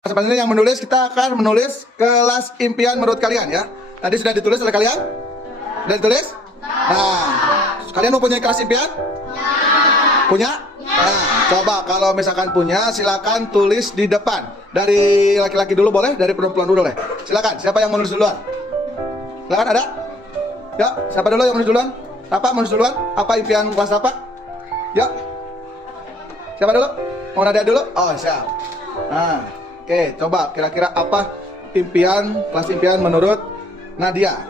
Sebenarnya yang menulis, kita akan menulis kelas impian menurut kalian ya. Tadi sudah ditulis oleh kalian? Sudah ditulis? Nah, kalian mempunyai kelas impian? Punya? Nah, coba kalau misalkan punya, silakan tulis di depan. Dari laki-laki dulu boleh, dari perempuan dulu boleh. Silakan, siapa yang menulis duluan? Silakan, ada? Ya, siapa dulu yang menulis duluan? Apa menulis duluan? Apa impian kelas apa? Ya. Siapa dulu? Mau Nadia dulu? Oh, siap. Nah, oke, coba kira-kira apa impian, kelas impian menurut Nadia?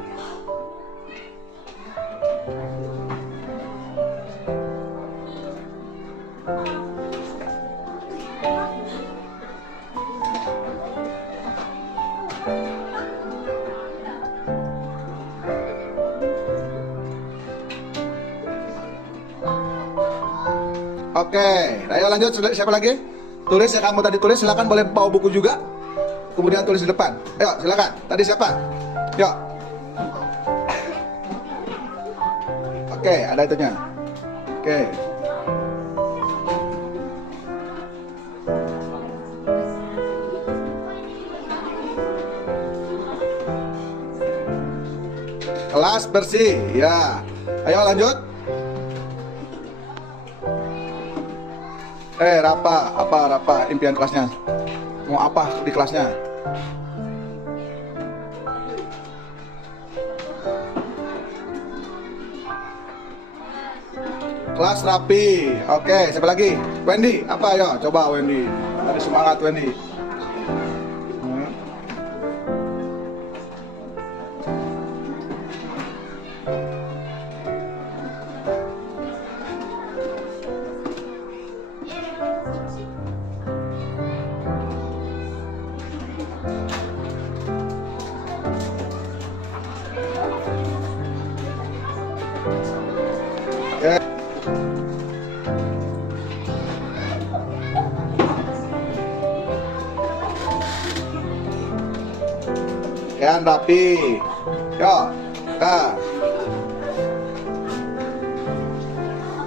Oke, ayo lanjut. Siapa lagi? Tulis yang kamu tadi tulis, silakan boleh bawa buku juga. Kemudian tulis di depan. Ayo, silakan. Tadi siapa? Yuk. Oke, ada itunya. Oke. Kelas bersih, ya. Ayo lanjut. Rapa impian kelasnya? Mau apa di kelasnya? Kelas rapi. Oke, siapa lagi? Wendy, apa ya? Coba Wendy. Ada semangat Wendy. Oke. Yang rapi. Yo, nah.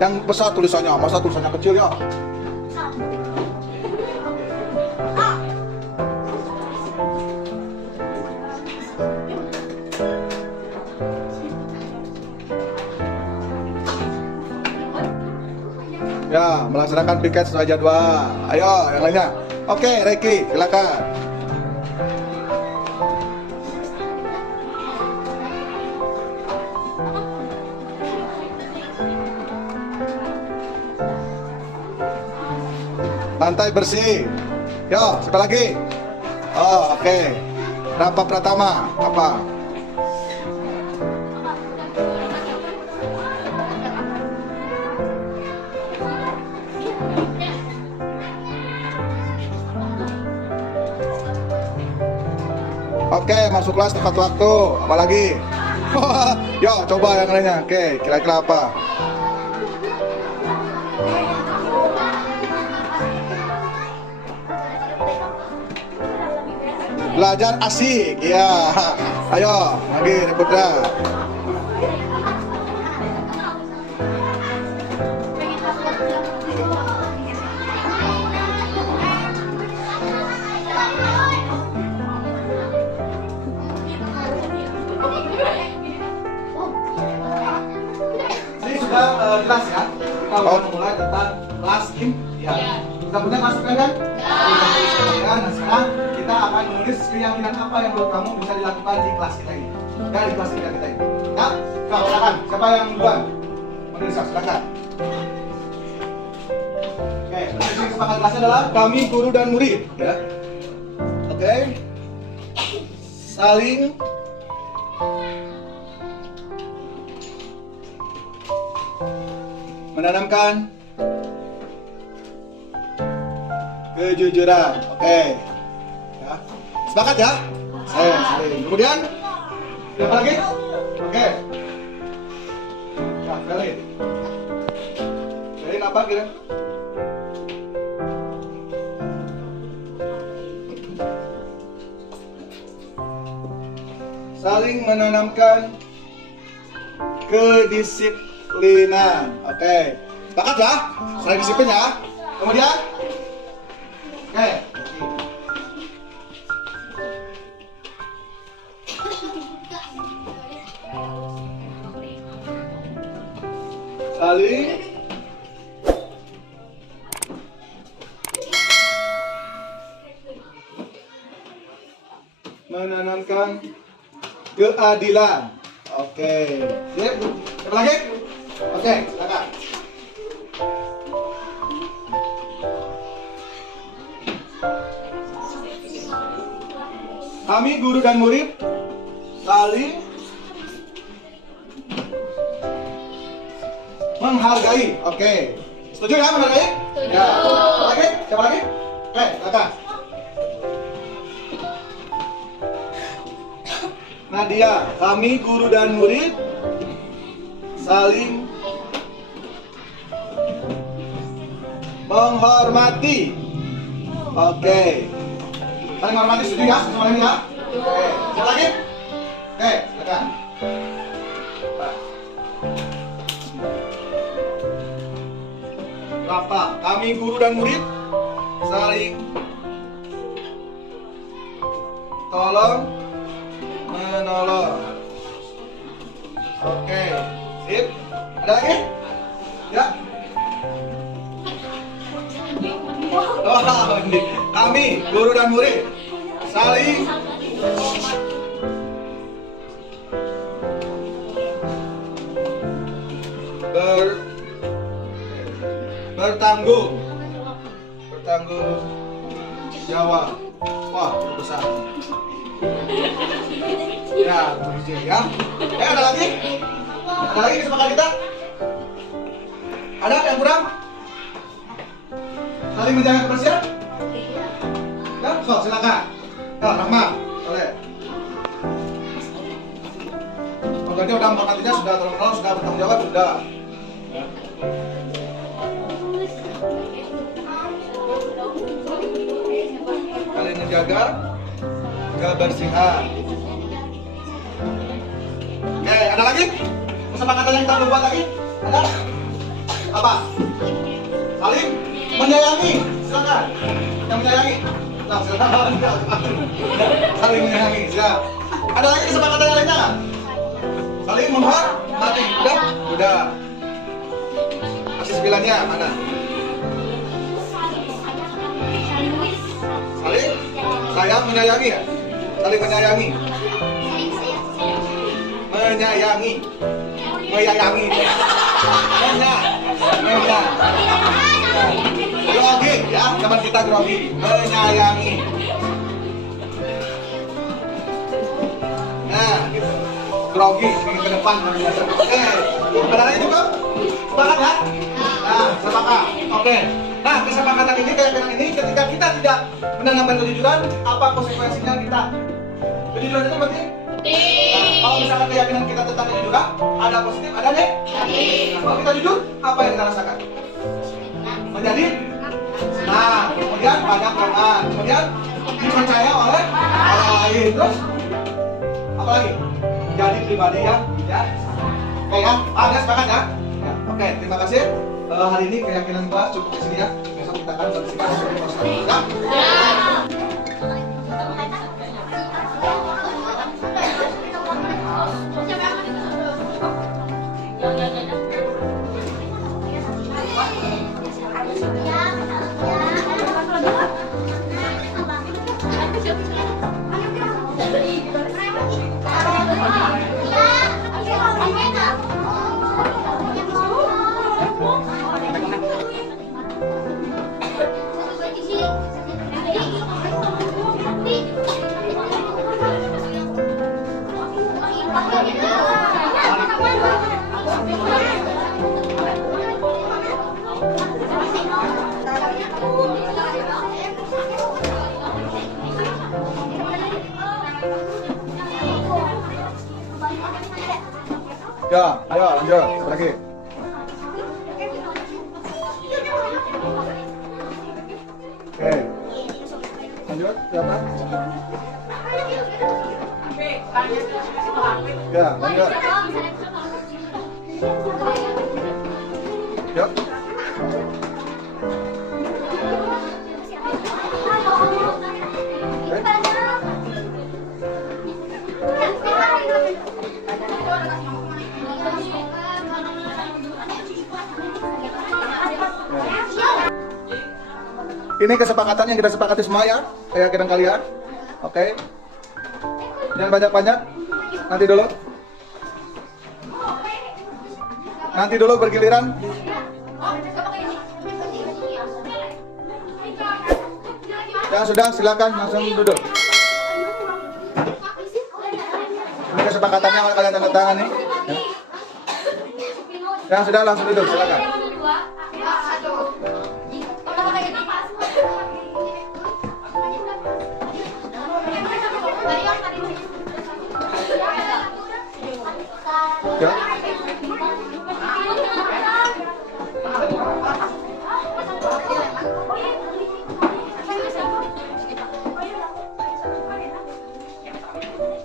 Yang besar tulisannya, masa tulisannya kecil ya? Ya, melaksanakan piket sesuai jadwal. Ayo, yang lainnya. Oke, Reiki, silakan. Lantai bersih. Yo, siapa lagi? Oh, oke. Rapa Pratama, apa? Oke, masuk kelas tepat waktu. Apalagi? Yo, coba yang lainnya. Oke, kira-kira apa? Belajar asik. Ya. Ayo, lagi Putra. Sudah jelas ya, kita mau mulai tentang kelas impian. Kita punya kelas impian kan? Nah, sekarang kita akan menulis keyakinan apa yang menurut kamu bisa dilakukan di kelas kita ini. Ya, di kelas impian kita ini. Ya, kau silakan. Siapa yang duluan menulis? Silakan. Oke, prinsip kesepakatan kelasnya adalah kami guru dan murid. Ya. Oke. Saling menanamkan kejujuran. Oke. Ya. Sepakat ya? Saling. Kemudian siapa lagi? Oke. Ya, Felin. Felin apa kira? Saling menanamkan kedisiplinan. Oke. Sepakat ya? Saling disiplin ya. Kemudian? Oke. menanamkan keadilan. Oke, sip. Siapa lagi? Oke, silakan. Kami guru dan murid saling menghargai. Oke. Setuju ya menghargai? Setuju. Ya. Siapa lagi? Siapa lagi? Oke, silakan. Nadia, kami guru dan murid saling menghormati. Oke. Saling menghormati, setuju ya? Setuju ini ya? Oke. Siapa lagi? Oke, silakan. Bapak, kami guru dan murid saling tolong menolong. Oke, sip. Ada lagi? Ya. Oh, ini. Kami guru dan murid saling bertanggung jawab. Wah, besar. Ya, begitu ya. Ada lagi? Ada lagi kesempatan kita? Ada yang kurang? Saling menjaga kebersihan? Ya, so, silakan. Ya, Rahma, boleh. Pengganti udah nantinya sudah tolong sudah bertanggung jawab sudah. Ya. Kalian menjaga kebersihan. Oke, ada lagi? Kesepakatan yang kita buat lagi? Ada? Apa? Saling menyayangi. Silakan. Yang menyayangi. Nah, silakan. Saling menyayangi. Siap. Ada lagi kesepakatan yang lainnya? Saling menghormati. Udah? Udah. Kasih sembilannya mana? Saling sayang menyayangi ya? Saling menyayangi. Menyayangi. Menyayangi. Grogi ya, teman kita grogi. Menyayangi. Nah, gitu. Grogi ingin ke depan. Oke. Ada lagi cukup? Sepakat ya? Nah, sepakat. Oke. Nah, kesepakatan ini keyakinan ini ketika kita tidak menanamkan kejujuran, apa konsekuensinya kita? Kejujuran itu penting. Nah, kalau misalkan keyakinan kita tentang kejujuran, ada positif, ada negatif. Nah, kalau kita jujur, apa yang kita rasakan? Menjadi senang, kemudian banyak teman, kemudian dipercaya oleh orang lain. Terus, apa lagi? Jadi pribadi yang bijak. Oke ya, ada sepakat ya? Ya. Oke, terima kasih. Hari ini keyakinan gua cukup di sini ya. Besok kita akan bersihkan sebagai proses. Ya. Ya, ayo lanjut. Siapa lagi? Oke. Lanjut, siapa? Ya, lanjut. Yuk. Ini kesepakatan yang kita sepakati semua ya, keyakinan kalian. Oke. Jangan banyak-banyak. Nanti dulu. Nanti dulu bergiliran. Yang sudah silakan langsung duduk. Ini kesepakatannya kalian tanda tangan nih. Ya. Yang sudah langsung duduk silakan. Ya.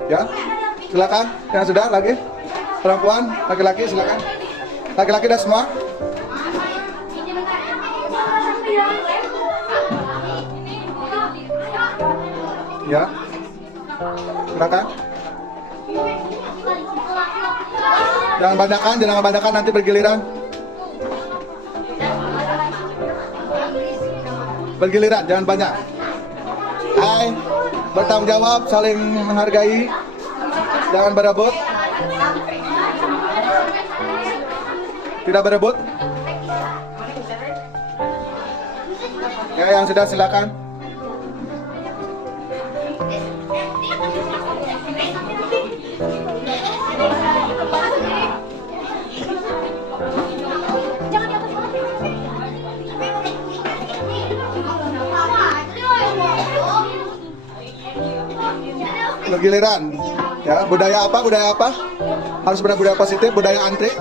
Ya, silakan. Yang sudah lagi perempuan, laki-laki silakan. Laki-laki dah semua. Ya, silakan. Jangan bandakan nanti bergiliran. Bergiliran, jangan banyak. Hai, bertanggung jawab, saling menghargai, jangan berebut. Tidak berebut. Ya, yang sudah silakan. Bergiliran. Ya, budaya apa? Harus benar budaya positif, budaya antri.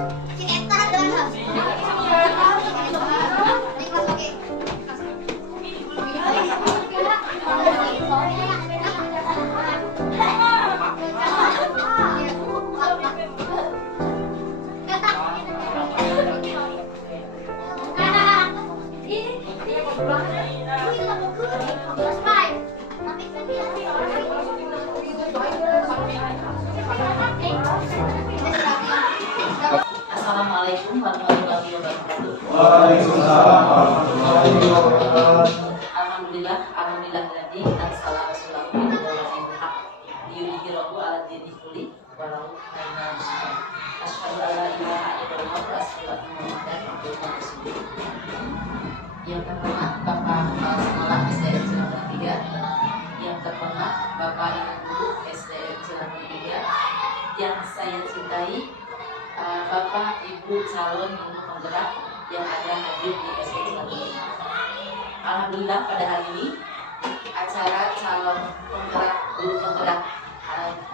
Assalamualaikum warahmatullahi wabarakatuh. Waalaikumsalam warahmatullahi wabarakatuh. Alhamdulillah lagi assalamu alaikum warahmatullahi wabarakatuh. Yudhirahu ala dini kulli walau kana muslim. Asyhadu an la ilaha illallah wa asyhadu anna Muhammadan abduhu wa rasuluh. Yang pertama Bapak Kepala Sekolah SDN Cilangkap 3. Yang terhormat Bapak Ibu Guru SDN Cilangkap 3 yang saya cintai, Bapak Ibu calon guru penggerak yang ada hadir di SDN Cilangkap. Alhamdulillah pada hari ini acara calon guru penggerak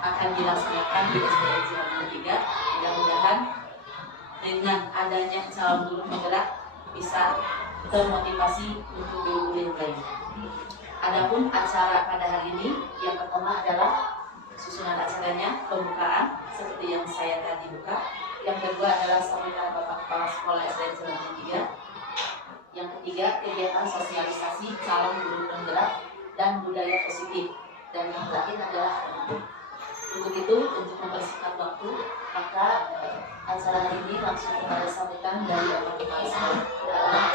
akan dilaksanakan di SDN Cilangkap 3. Mudah-mudahan dengan adanya calon guru penggerak bisa termotivasi untuk guru yang lain. Adapun acara pada hari ini yang pertama adalah susunan acaranya pembukaan seperti yang saya tadi buka. Yang kedua adalah sambutan Bapak Kepala Sekolah SDN Cilangkap 3. Yang ketiga kegiatan sosialisasi calon guru penggerak dan budaya positif. Dan yang terakhir adalah untuk itu, untuk mempersingkat waktu, maka acara hari ini langsung kepada sambutan dari Bapak Kepala Sekolah.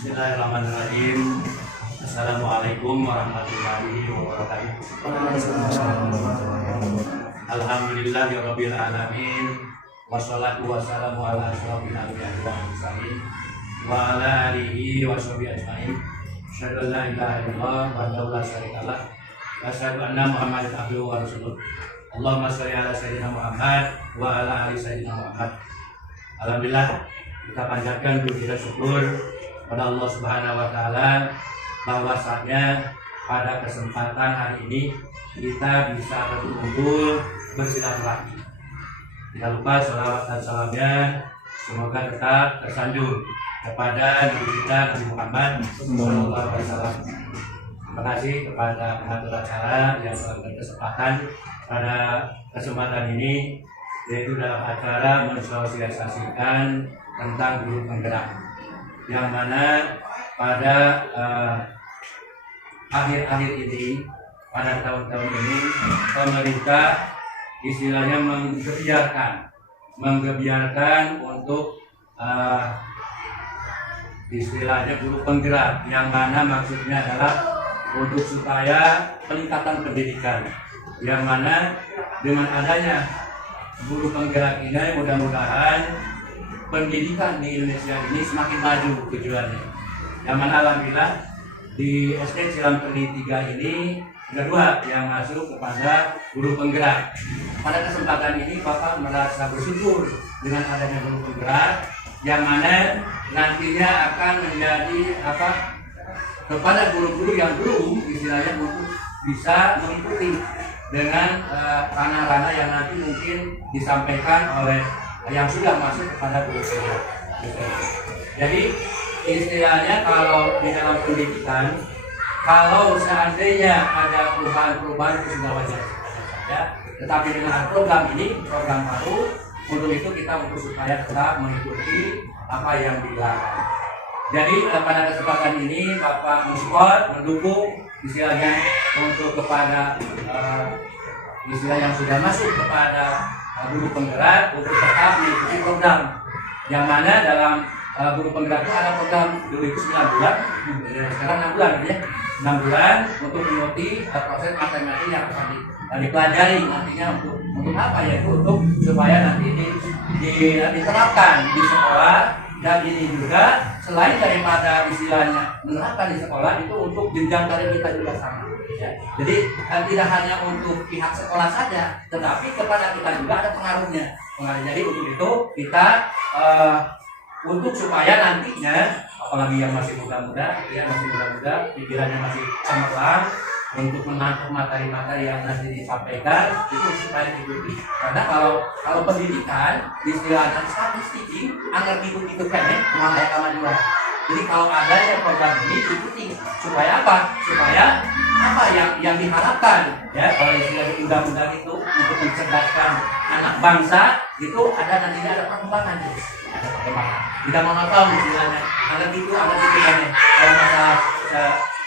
Bismillahirrahmanirrahim. Assalamualaikum warahmatullahi wabarakatuh. Alhamdulillahirabbil alamin. Wassalatu wassalamu ala asyrofil anbiya'i wal mursalin wa ala alihi wa sahbihi ajmain. Asyhadu an la ilaha illallah wa la syarika lah. Wa asyhadu anna Muhammadan abduhu wa rasuluh. Allahumma shalli ala sayyidina Muhammad wa ala ali sayyidina Muhammad. Alhamdulillah, kita panjatkan puji dan syukur pada Allah Subhanahu wa taala bahwasanya pada kesempatan hari ini kita bisa berkumpul bersilaturahmi. Tidak lupa salawat dan salamnya semoga tetap tersanjung kepada Nabi kita Nabi Muhammad SAW. Terima kasih kepada pengatur acara yang telah berkesempatan pada kesempatan ini, yaitu dalam acara mensosialisasikan tentang guru penggerak, yang mana pada akhir-akhir ini, pada tahun-tahun ini, pemerintah istilahnya menggebiarkan untuk istilahnya guru penggerak, yang mana maksudnya adalah untuk supaya peningkatan pendidikan, yang mana dengan adanya guru penggerak ini mudah-mudahan pendidikan di Indonesia ini semakin maju tujuannya. Yang mana alhamdulillah di SD Cilamperli 3 ini ada 2 yang masuk kepada guru penggerak. Pada kesempatan ini Bapak merasa bersyukur dengan adanya guru penggerak, yang mana nantinya akan menjadi kepada guru-guru yang belum istilahnya untuk bisa mengikuti dengan ranah-ranah yang nanti mungkin disampaikan oleh yang sudah masuk kepada guru penggerak. Jadi istilahnya kalau di dalam pendidikan, kalau seandainya ada perubahan-perubahan itu sudah wajar saja. Tetapi dengan program ini, program baru, untuk itu kita untuk supaya tetap mengikuti apa yang dilakukan. Jadi pada kesempatan ini Bapak mensupport, mendukung istilahnya untuk kepada istilah yang sudah masuk kepada guru penggerak untuk tetap mengikuti program. Yang mana dalam guru penggerak itu ada program dulu itu 9 bulan, sekarang 6 bulan ya. 6 bulan untuk mengikuti proses materi yang akan dipelajari nantinya untuk apa ya, itu untuk supaya nanti diterapkan di sekolah. Dan ini juga selain daripada istilahnya menerapkan di sekolah, itu untuk jenjang karir kita juga sama ya. Jadi tidak hanya untuk pihak sekolah saja, tetapi kepada kita juga ada pengaruhnya. Jadi untuk itu kita untuk supaya nantinya, apalagi yang masih muda-muda, pikirannya masih cemerlang untuk menangkap materi-materi yang nanti disampaikan, itu supaya diikuti. Karena kalau pendidikan istilahnya statistik agar diikuti kan ya, malah kemajuan. Jadi kalau ada yang program ini diikuti supaya apa? Supaya apa yang diharapkan ya, kalau istilahnya undang-undang itu untuk mencerdaskan anak bangsa itu ada nantinya ada perkembangan. Tidak monotone istilahnya, agar itu kan ya. Kalau masalah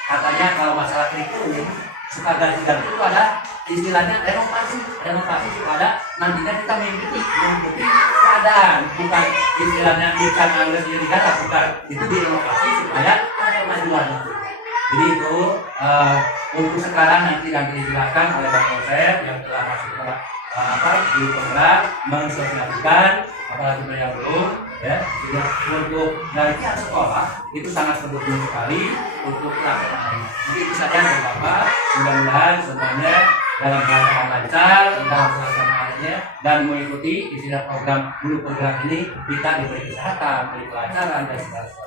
katanya kalau masalah kurikulum suka ganti-ganti itu ada istilahnya renovasi supaya nantinya kita mengikuti keadaan, bukan istilahnya ikan angles jadi galah, bukan, itu direnovasi supaya ada kemajuan. Jadi itu untuk sekarang nanti yang dijelaskan oleh Pak Konsep yang telah masuk ke guru penggerak mensosialisasikan, apalagi yang belum ya, sudah untuk dari pihak sekolah itu sangat mendukung sekali untuk pelaksanaan. Jadi itu saja dari Bapak, mudah-mudahan semuanya dalam keadaan lancar dalam pelaksanaannya dan mengikuti istilah program guru penggerak ini, kita diberi kesehatan, diberi kelancaran dan segala sesuatu.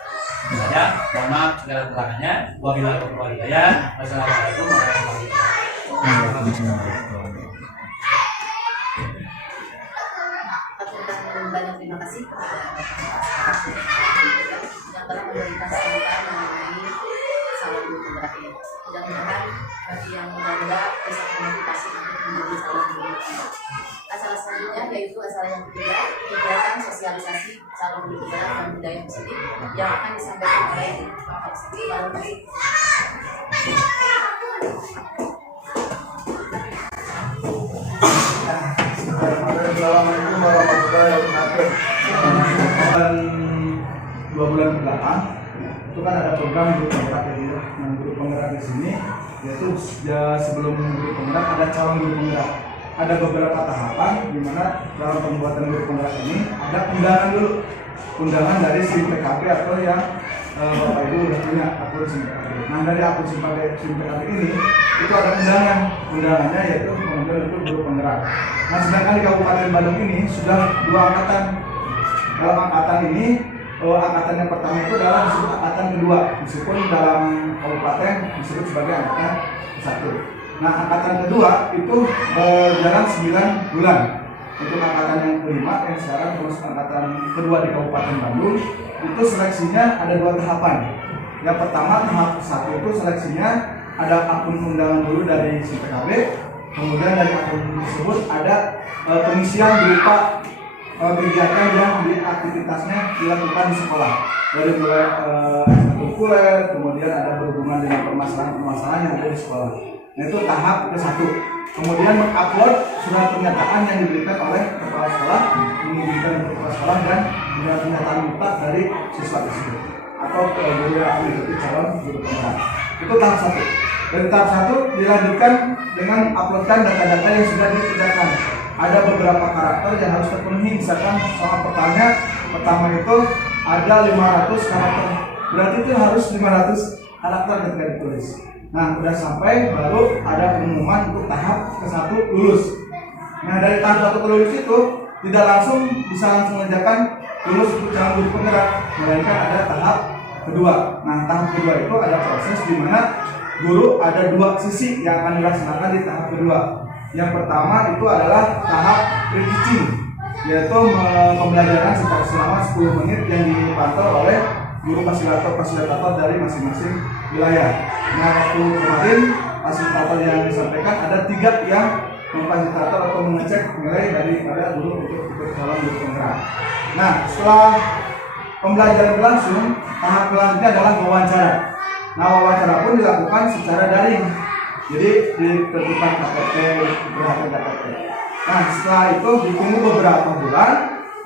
Saya mohon maaf segala kekurangannya. Wabillahi taufiq wal hidayah. Wassalamualaikum warahmatullahi wabarakatuh. Banyak terima kasih kepada yang telah memberikan kesempatan mengenai calon guru penggerak ini. Mudah-mudahan bagi yang muda-muda bisa memotivasi untuk menjadi calon guru penggerak. Acara selanjutnya yaitu acara yang ketiga, kegiatan sosialisasi calon guru penggerak dan budaya positif yang akan disampaikan oleh Bapak Siti Lalu. Assalamualaikum warahmatullahi wabarakatuh. 2 bulan ke belakang itu kan ada program guru penggerak ya. Nah, guru penggerak di sini yaitu sebelum guru penggerak ada calon guru penggerak. Ada beberapa tahapan di mana dalam pembuatan guru penggerak ini ada undangan dulu. Undangan dari SIM PKB atau yang Bapak Ibu udah punya akun SIM PKB. Nah, dari akun SIM PKB ini itu ada undangannya yaitu mengambil untuk guru penggerak. Nah, sedangkan di Kabupaten Bandung ini sudah 2 angkatan. Dalam angkatan ini, angkatan yang pertama itu adalah disebut angkatan kedua, meskipun dalam kabupaten disebut sebagai angkatan 1. Nah, angkatan kedua itu berjalan 9 bulan. Untuk angkatan yang kelima yang sekarang terus angkatan kedua di Kabupaten Bandung itu seleksinya ada 2 tahapan. Yang pertama tahap 1 itu seleksinya ada akun undangan dulu dari si PKB, kemudian dari akun tersebut ada pengisian berupa kegiatan yang aktivitasnya dilakukan di sekolah, dari mulai ekstrakurikuler, kemudian ada berhubungan dengan permasalahan-permasalahan yang ada di sekolah. Nah, itu tahap ke-1. Kemudian mengupload surat pernyataan yang diberikan oleh kepala sekolah, mengirimkan ke kepala sekolah dan dengan pernyataan mutlak dari siswa tersebut. Atau guru yang akan mengikuti calon guru penggerak. Itu tahap 1. Dari tahap 1 dilanjutkan dengan uploadkan data-data yang sudah dikerjakan. Ada beberapa karakter yang harus terpenuhi. Misalkan soal pertama itu ada 500 karakter. Berarti itu harus 500 karakter ketika ditulis. Nah, udah sampai baru ada pengumuman untuk tahap ke-1 lulus. Nah, dari tahap 1 lulus itu tidak langsung bisa langsung mengerjakan lulus untuk calon guru penggerak, melainkan ada tahap kedua. Nah, tahap kedua itu ada proses di mana guru ada 2 sisi yang akan dilaksanakan di tahap kedua. Yang pertama itu adalah tahap pre-teaching, yaitu pembelajaran selama 10 menit yang dipantau oleh guru fasilitator dari masing-masing wilayah. Nah, waktu kemarin fasilitator yang disampaikan ada 3 yang memfasilitator atau mengecek nilai daripada guru untuk calon guru penggerak. Nah, setelah pembelajaran berlangsung, tahap selanjutnya adalah wawancara. Nah, wawancara pun dilakukan secara daring. Jadi ditentukan KTP, diperhatikan KTP. Nah, setelah itu ditunggu beberapa bulan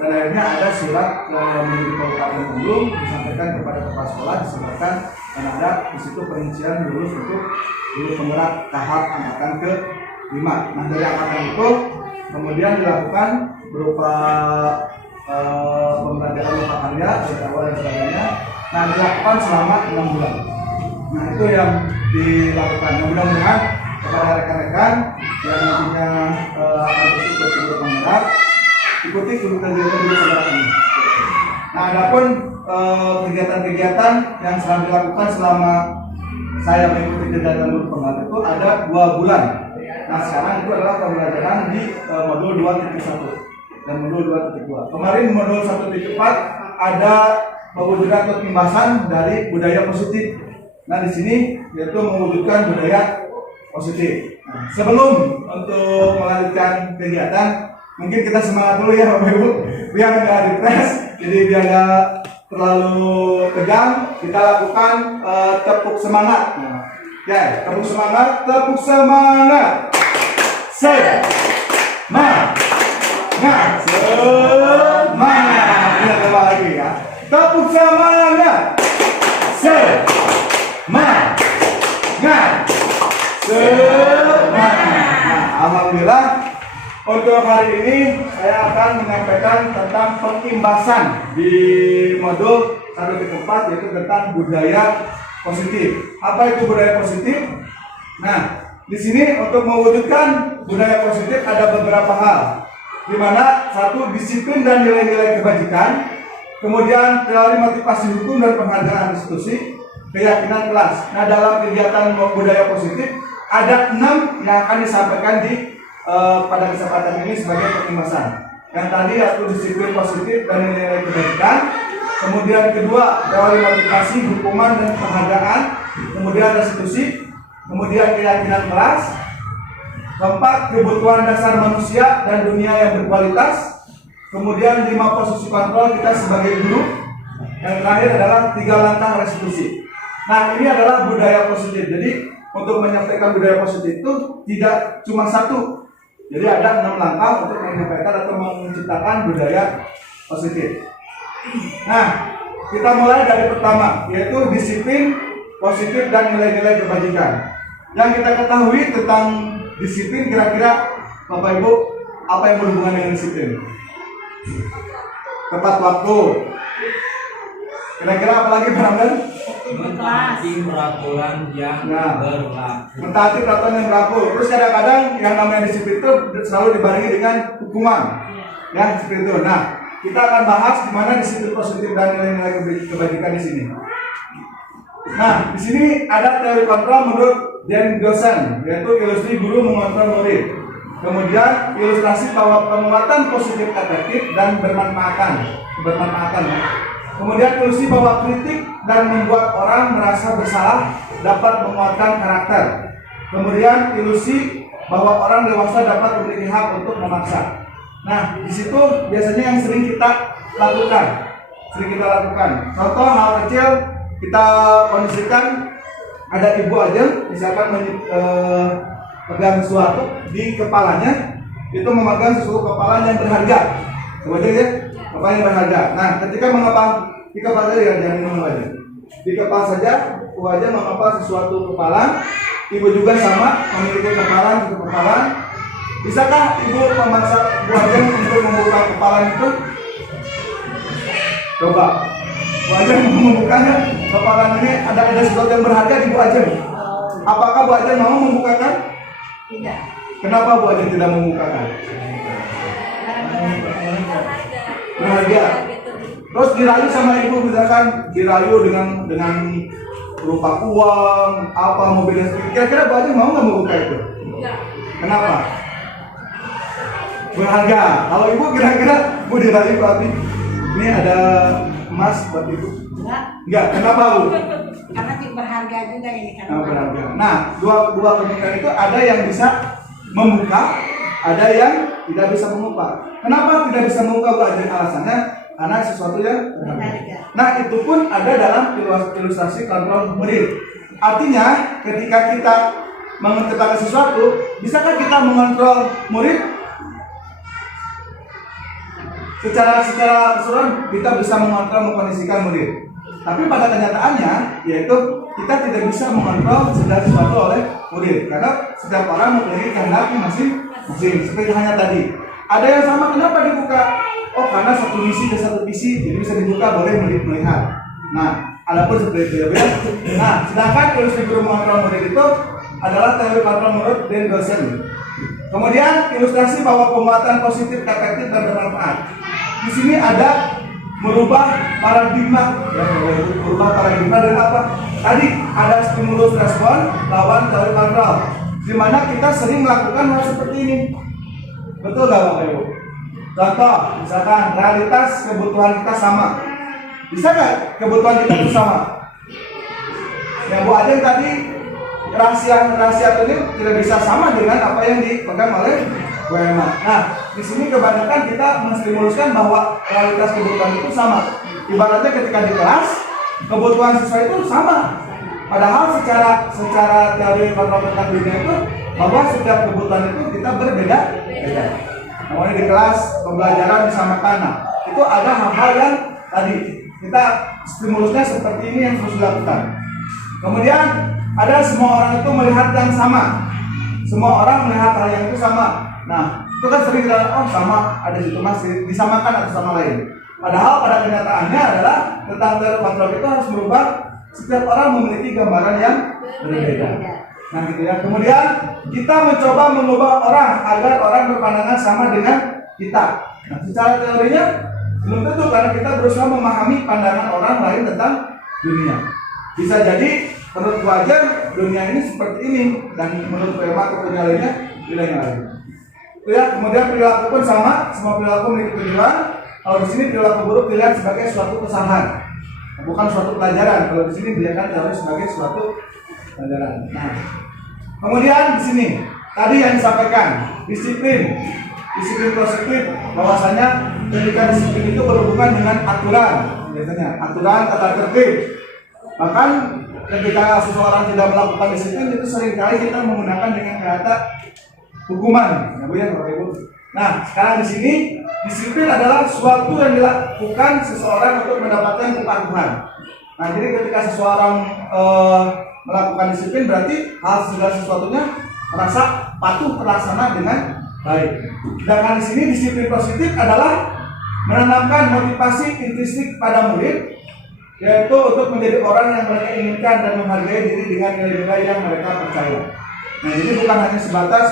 dan akhirnya ada surat menuju Kabupaten Bandung disampaikan kepada kepala sekolah, disampaikan dan ada di situ perincian lulus untuk guru penggerak tahap angkatan ke-5. Nah, dari angkatan itu kemudian dilakukan berupa pembelajaran lokal karya, awal dan sebagainya. Nah, dilakukan selama 6 bulan. Nah, itu yang dilakukan. Nah, mudah-mudahan kepada rekan-rekan yang nantinya akan ikut guru penggerak, ikuti kegiatan guru penggerak ini. Nah, adapun kegiatan-kegiatan yang sedang dilakukan selama saya mengikuti kegiatan guru penggerak itu ada 2 bulan. Nah, sekarang itu adalah pembelajaran di modul 2.1 dan modul 2.2. Kemarin modul 1.4 ada mewujudkan atau pembahasan dari budaya positif. Nah, di sini yaitu mewujudkan budaya positif. Nah, sebelum untuk melanjutkan kegiatan, mungkin kita semangat dulu ya Bapak Ibu, biar nggak depres, jadi biar nggak terlalu tegang. Kita lakukan tepuk semangat. Nah, ya, tepuk semangat, tepuk semangat. Semangat, semangat. Kita coba lagi ya. Tepuk semangat. Semangat. Semangat. Nah, alhamdulillah untuk hari ini saya akan menyampaikan tentang pengimbasan di modul 1.4, yaitu tentang budaya positif. Apa itu budaya positif? Nah, di sini untuk mewujudkan budaya positif ada beberapa hal, di mana 1 disiplin dan nilai-nilai kebajikan, kemudian teori motivasi hukum dan penghargaan institusi, keyakinan kelas. Nah, dalam kegiatan budaya positif ada 6 yang akan disampaikan di pada kesempatan ini sebagai pengimbasan. Yang tadi yaitu disiplin positif dan nilai-nilai kebajikan, kemudian kedua teori motivasi hukuman dan penghargaan, kemudian restitusi, kemudian keyakinan kelas, keempat kebutuhan dasar manusia dan dunia yang berkualitas, kemudian 5 posisi kontrol kita sebagai guru, yang terakhir adalah 3 langkah restitusi. Nah, ini adalah budaya positif. Jadi untuk menyampaikan budaya positif itu tidak cuma 1. Jadi ada 6 langkah untuk menyampaikan atau menciptakan budaya positif. Nah, kita mulai dari pertama, yaitu disiplin positif dan nilai-nilai kebajikan. Yang kita ketahui tentang disiplin, kira-kira Bapak Ibu, apa yang berhubungan dengan disiplin? Tepat waktu. Kira-kira apa lagi Pak Ramdan? Mentaati peraturan yang berlaku. Mentaati peraturan yang berlaku. Terus kadang-kadang yang namanya disiplin itu selalu dibarengi dengan hukuman. Ya, seperti itu. Nah, kita akan bahas di mana disiplin positif dan nilai-nilai kebajikan di sini. Nah, di sini ada teori kontrol menurut Dan Dosen, yaitu ilustrasi guru mengontrol murid. Kemudian ilustrasi bahwa penguatan positif efektif dan bermanfaatan. Ya. Kemudian ilustrasi bahwa kritik dan membuat orang merasa bersalah dapat menguatkan karakter. Kemudian ilustrasi bahwa orang dewasa dapat memiliki hak untuk memaksa. Nah, di situ biasanya yang sering kita lakukan. Contoh hal kecil, kita kondisikan ada ibu aja, misalkan pegang sesuatu di kepalanya, itu memegang sesuatu kepala yang berharga. Coba aja ya, kepala yang berharga. Nah, ketika mengapa di kepala ya jangan minum aja. di kepala saja, Bu Ajeng menghafal sesuatu kepala, Ibu juga sama memiliki kepala. Bisakah Ibu memaksa Bu Ajeng untuk membuka kepala itu? Coba, Bu Ajeng membukanya, kepala ini ada sesuatu yang berharga di Bu Ajeng. Apakah Bu Ajeng mau membukakan? Tidak. Kenapa Bu Ajeng tidak membukakan? Berharga. Terus dirayu sama Ibu, misalkan dirayu dengan berupa uang, apa mobil listrik. Kira-kira Bu Ajeng mau nggak membuka itu? Kenapa? Berharga. Kalau Ibu kira-kira Bu dirayu berarti ini ada emas buat Ibu? Enggak. Kenapa Bu? Karena berharga juga ini kan. Berharga. Nah, dua kemungkinan itu ada yang bisa membuka, ada yang tidak bisa membuka. Kenapa tidak bisa membuka Bu Ajeng? Alasannya karena sesuatu yang berharga. Nah, itu pun ada dalam ilustrasi kontrol murid. Artinya, ketika kita mengerjakan sesuatu, bisakah kita mengontrol murid? Secara keseluruhan kita bisa mengontrol, mengkondisikan murid. Tapi pada kenyataannya, yaitu kita tidak bisa mengontrol segala sesuatu oleh murid, karena setiap orang memiliki kehendak masing-masing. Seperti hanya tadi, ada yang sama, kenapa dibuka? Oh, karena satu misi dan satu visi, jadi bisa dibuka, boleh melihat. Nah, adapun seperti itu ya. Nah, sedangkan ilustrasi guru mengontrol murid itu adalah teori kontrol murid dan dosen. Kemudian ilustrasi bahwa penguatan positif, efektif dan bermanfaat. Di sini ada merubah paradigma, ya, merubah paradigma dan apa? Tadi ada stimulus respon lawan teori kontrol, di mana kita sering melakukan hal seperti ini. Betul nggak Bapak Ibu? Contoh, misalkan realitas kebutuhan kita sama. Bisa nggak kebutuhan kita itu sama? Ya Bu Ajeng tadi rahasia ini tidak bisa sama dengan apa yang dipegang oleh WMA. Nah, di sini kebanyakan kita menstimuluskan bahwa realitas kebutuhan itu sama. Ibaratnya ketika di kelas, kebutuhan siswa itu sama. Padahal secara teori kontrol tentang dunia itu bahwa setiap kebutuhan itu kita berbeda. Namanya di kelas pembelajaran disamakan. Nah, itu ada hal-hal yang tadi kita stimulusnya seperti ini yang harus dilakukan. Kemudian ada semua orang itu melihat yang sama. Semua orang melihat hal yang itu sama. Nah, itu kan sering kita, oh sama, ada situ masih disamakan atau sama lain. Padahal pada kenyataannya adalah tentang teori kontrol itu harus merubah setiap orang memiliki gambaran yang berbeda. Nah gitu ya. Kemudian kita mencoba mengubah orang agar orang berpandangan sama dengan kita. Nah, secara teorinya belum tentu karena kita berusaha memahami pandangan orang lain tentang dunia. Bisa jadi menurut Bu Ajeng dunia ini seperti ini dan menurut PMA atau lainnya tidak yang lain. Ya, kemudian perilaku pun sama, semua perilaku memiliki tujuan. Kalau di sini perilaku buruk dilihat sebagai suatu kesalahan, bukan suatu pelajaran. Kalau di sini dilihat teori sebagai suatu pelajaran. Nah, kemudian di sini tadi yang disampaikan disiplin positif, bahwasanya ketika disiplin itu berhubungan dengan aturan, biasanya aturan tata tertib. Bahkan ketika seseorang tidak melakukan disiplin itu seringkali kita menggunakan dengan kata hukuman, ya Bu ya Bapak Ibu. Nah, sekarang di sini disiplin adalah suatu yang dilakukan seseorang untuk mendapatkan kepatuhan. Nah, jadi ketika seseorang melakukan disiplin berarti hal segala sesuatunya merasa patuh terlaksana dengan baik. Sedangkan di sini disiplin positif adalah menanamkan motivasi intrinsik pada murid, yaitu untuk menjadi orang yang mereka inginkan dan menghargai diri dengan nilai-nilai yang mereka percaya. Nah, jadi bukan hanya sebatas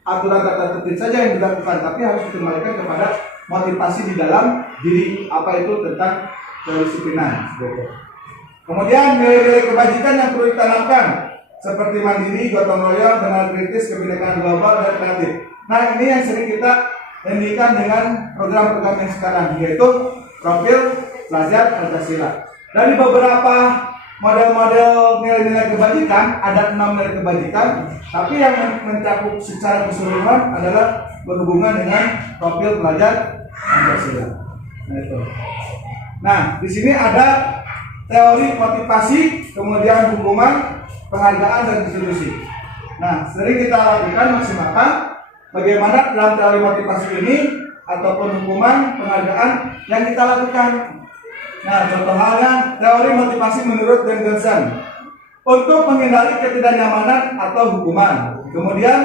aturan tata tertib saja yang dilakukan, tapi harus dikembalikan kepada motivasi di dalam diri, apa itu tentang kedisiplinan. Kemudian nilai-nilai kebajikan yang perlu ditanamkan seperti mandiri, gotong royong, benar kritis, kebinekaan global dan kreatif. Nah, ini yang sering kita hendakkan dengan program-program yang sekarang, yaitu profil pelajar Pancasila. Dari beberapa model-model nilai-nilai kebajikan, ada 6 nilai kebajikan, tapi yang mencakup secara keseluruhan adalah berhubungan dengan profil pelajar Pancasila. Nah, di sini ada teori motivasi, kemudian hukuman, penghargaan dan institusi. Nah, sering kita lakukan maksimalkan bagaimana dalam teori motivasi ini ataupun hukuman, penghargaan yang kita lakukan. Nah, contoh halnya teori motivasi menurut Bengersen untuk menghindari ketidaknyamanan atau hukuman. Kemudian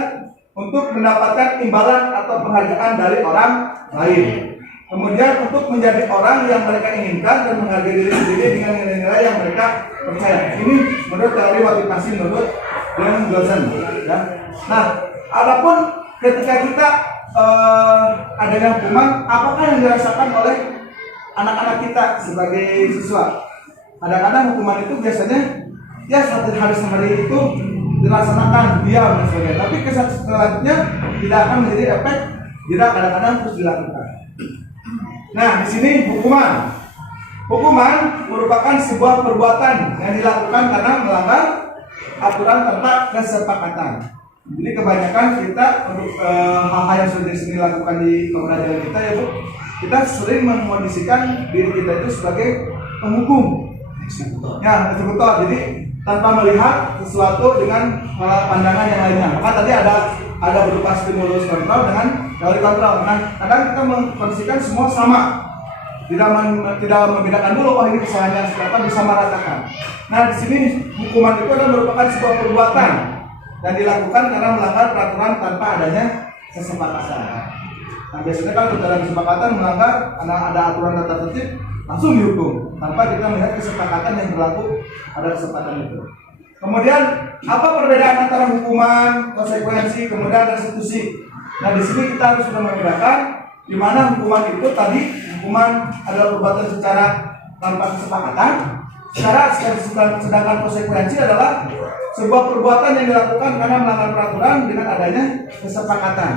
untuk mendapatkan imbalan atau penghargaan dari orang lain. Kemudian untuk menjadi orang yang mereka inginkan dan menghargai diri sendiri dengan nilai-nilai yang mereka percaya. Ini menurut teori motivasi menurut Bengersen. Ya. Nah, adapun ketika kita adanya hukuman, apakah yang dirasakan oleh anak-anak kita sebagai siswa? Kadang-kadang hukuman itu biasanya ya satu hari sehari itu dilaksanakan diam dan sebagainya, tapi kesan selanjutnya tidak akan menjadi efek jika kadang-kadang terus dilakukan. Nah, di sini hukuman merupakan sebuah perbuatan yang dilakukan karena melanggar aturan tanpa kesepakatan. Jadi kebanyakan kita untuk hal-hal yang sudah disini lakukan di pembelajaran kita ya Bu, kita sering mengkondisikan diri kita itu sebagai penghukum, ya eksekutor. Jadi tanpa melihat sesuatu dengan pandangan yang lainnya. Maka tadi ada berupa stimulus kontrol dengan teori kontrol. Nah, kadang kita mengkondisikan semua sama, tidak membedakan dulu ini kesalahan yang siapa disamaratakan. Nah, di sini hukuman itu adalah merupakan sebuah perbuatan yang dilakukan karena melanggar peraturan tanpa adanya kesepakatan. Nah, biasanya kan dalam kesepakatan melanggar karena ada aturan tata tertib langsung dihukum tanpa kita melihat kesepakatan yang berlaku pada kesempatan itu. Kemudian apa perbedaan antara hukuman, konsekuensi, kemudian restitusi? Nah, di sini kita harus sudah membedakan di mana hukuman itu tadi hukuman adalah perbuatan secara tanpa kesepakatan. Sedangkan konsekuensi adalah sebuah perbuatan yang dilakukan karena melanggar peraturan dengan adanya kesepakatan.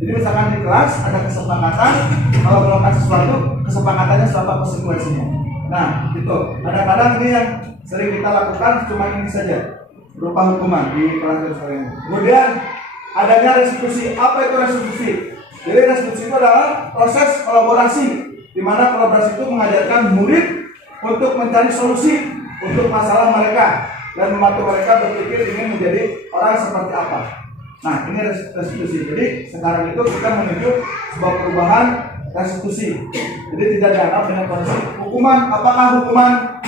Jadi misalkan di kelas ada kesepakatan, kalau melakukan sesuatu kesepakatannya apa konsekuensinya. Nah, itu kadang-kadang ini yang sering kita lakukan cuma ini saja berupa hukuman di kelas dan sebagainya. Kemudian adanya restitusi. Apa itu restitusi? Jadi restitusi itu adalah proses kolaborasi, di mana kolaborasi itu mengajarkan murid untuk mencari solusi untuk masalah mereka dan membantu mereka berpikir ingin menjadi orang seperti apa. Nah, ini restitusi. Jadi sekarang itu kita menuju sebuah perubahan restitusi. Jadi tidak dianggap dengan kondisi hukuman. Apakah hukuman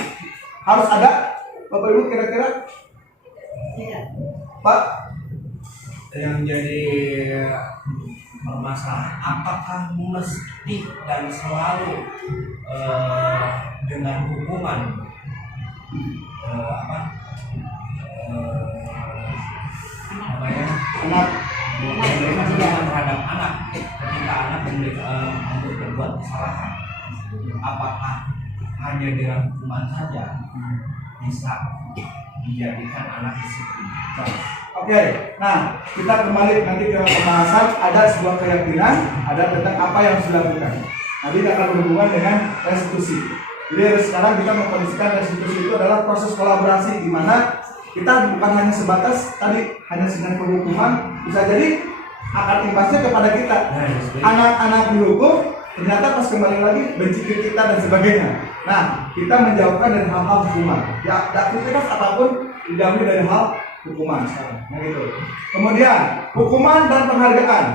harus ada? Bapak Ibu kira-kira? Tidak. Pak? Yang jadi masalah, apakah mesti dan selalu dengan hukuman Anak memberikan hukuman terhadap anak ketika anak untuk berbuat kesalahan? Apakah hanya dengan hukuman saja bisa menjadikan anak disiplin? Oke, nah kita kembali nanti ke pembahasan. Ada sebuah keyakinan, ada tentang apa yang harus dilakukan. Nanti akan berhubungan dengan restitusi. Jadi sekarang kita mengkondisikan restitusi itu adalah proses kolaborasi di mana kita bukan hanya sebatas tadi hanya dengan penghukuman, bisa jadi akan imbasnya kepada kita. Anak-anak dihukum, ternyata pas kembali lagi benci ke kita dan sebagainya. Nah, kita menjauhkan dari hal-hal hukuman. Ya, aktivitas apapun dijauhi dari hal hukuman sekarang. Nah gitu. Kemudian hukuman dan penghargaan.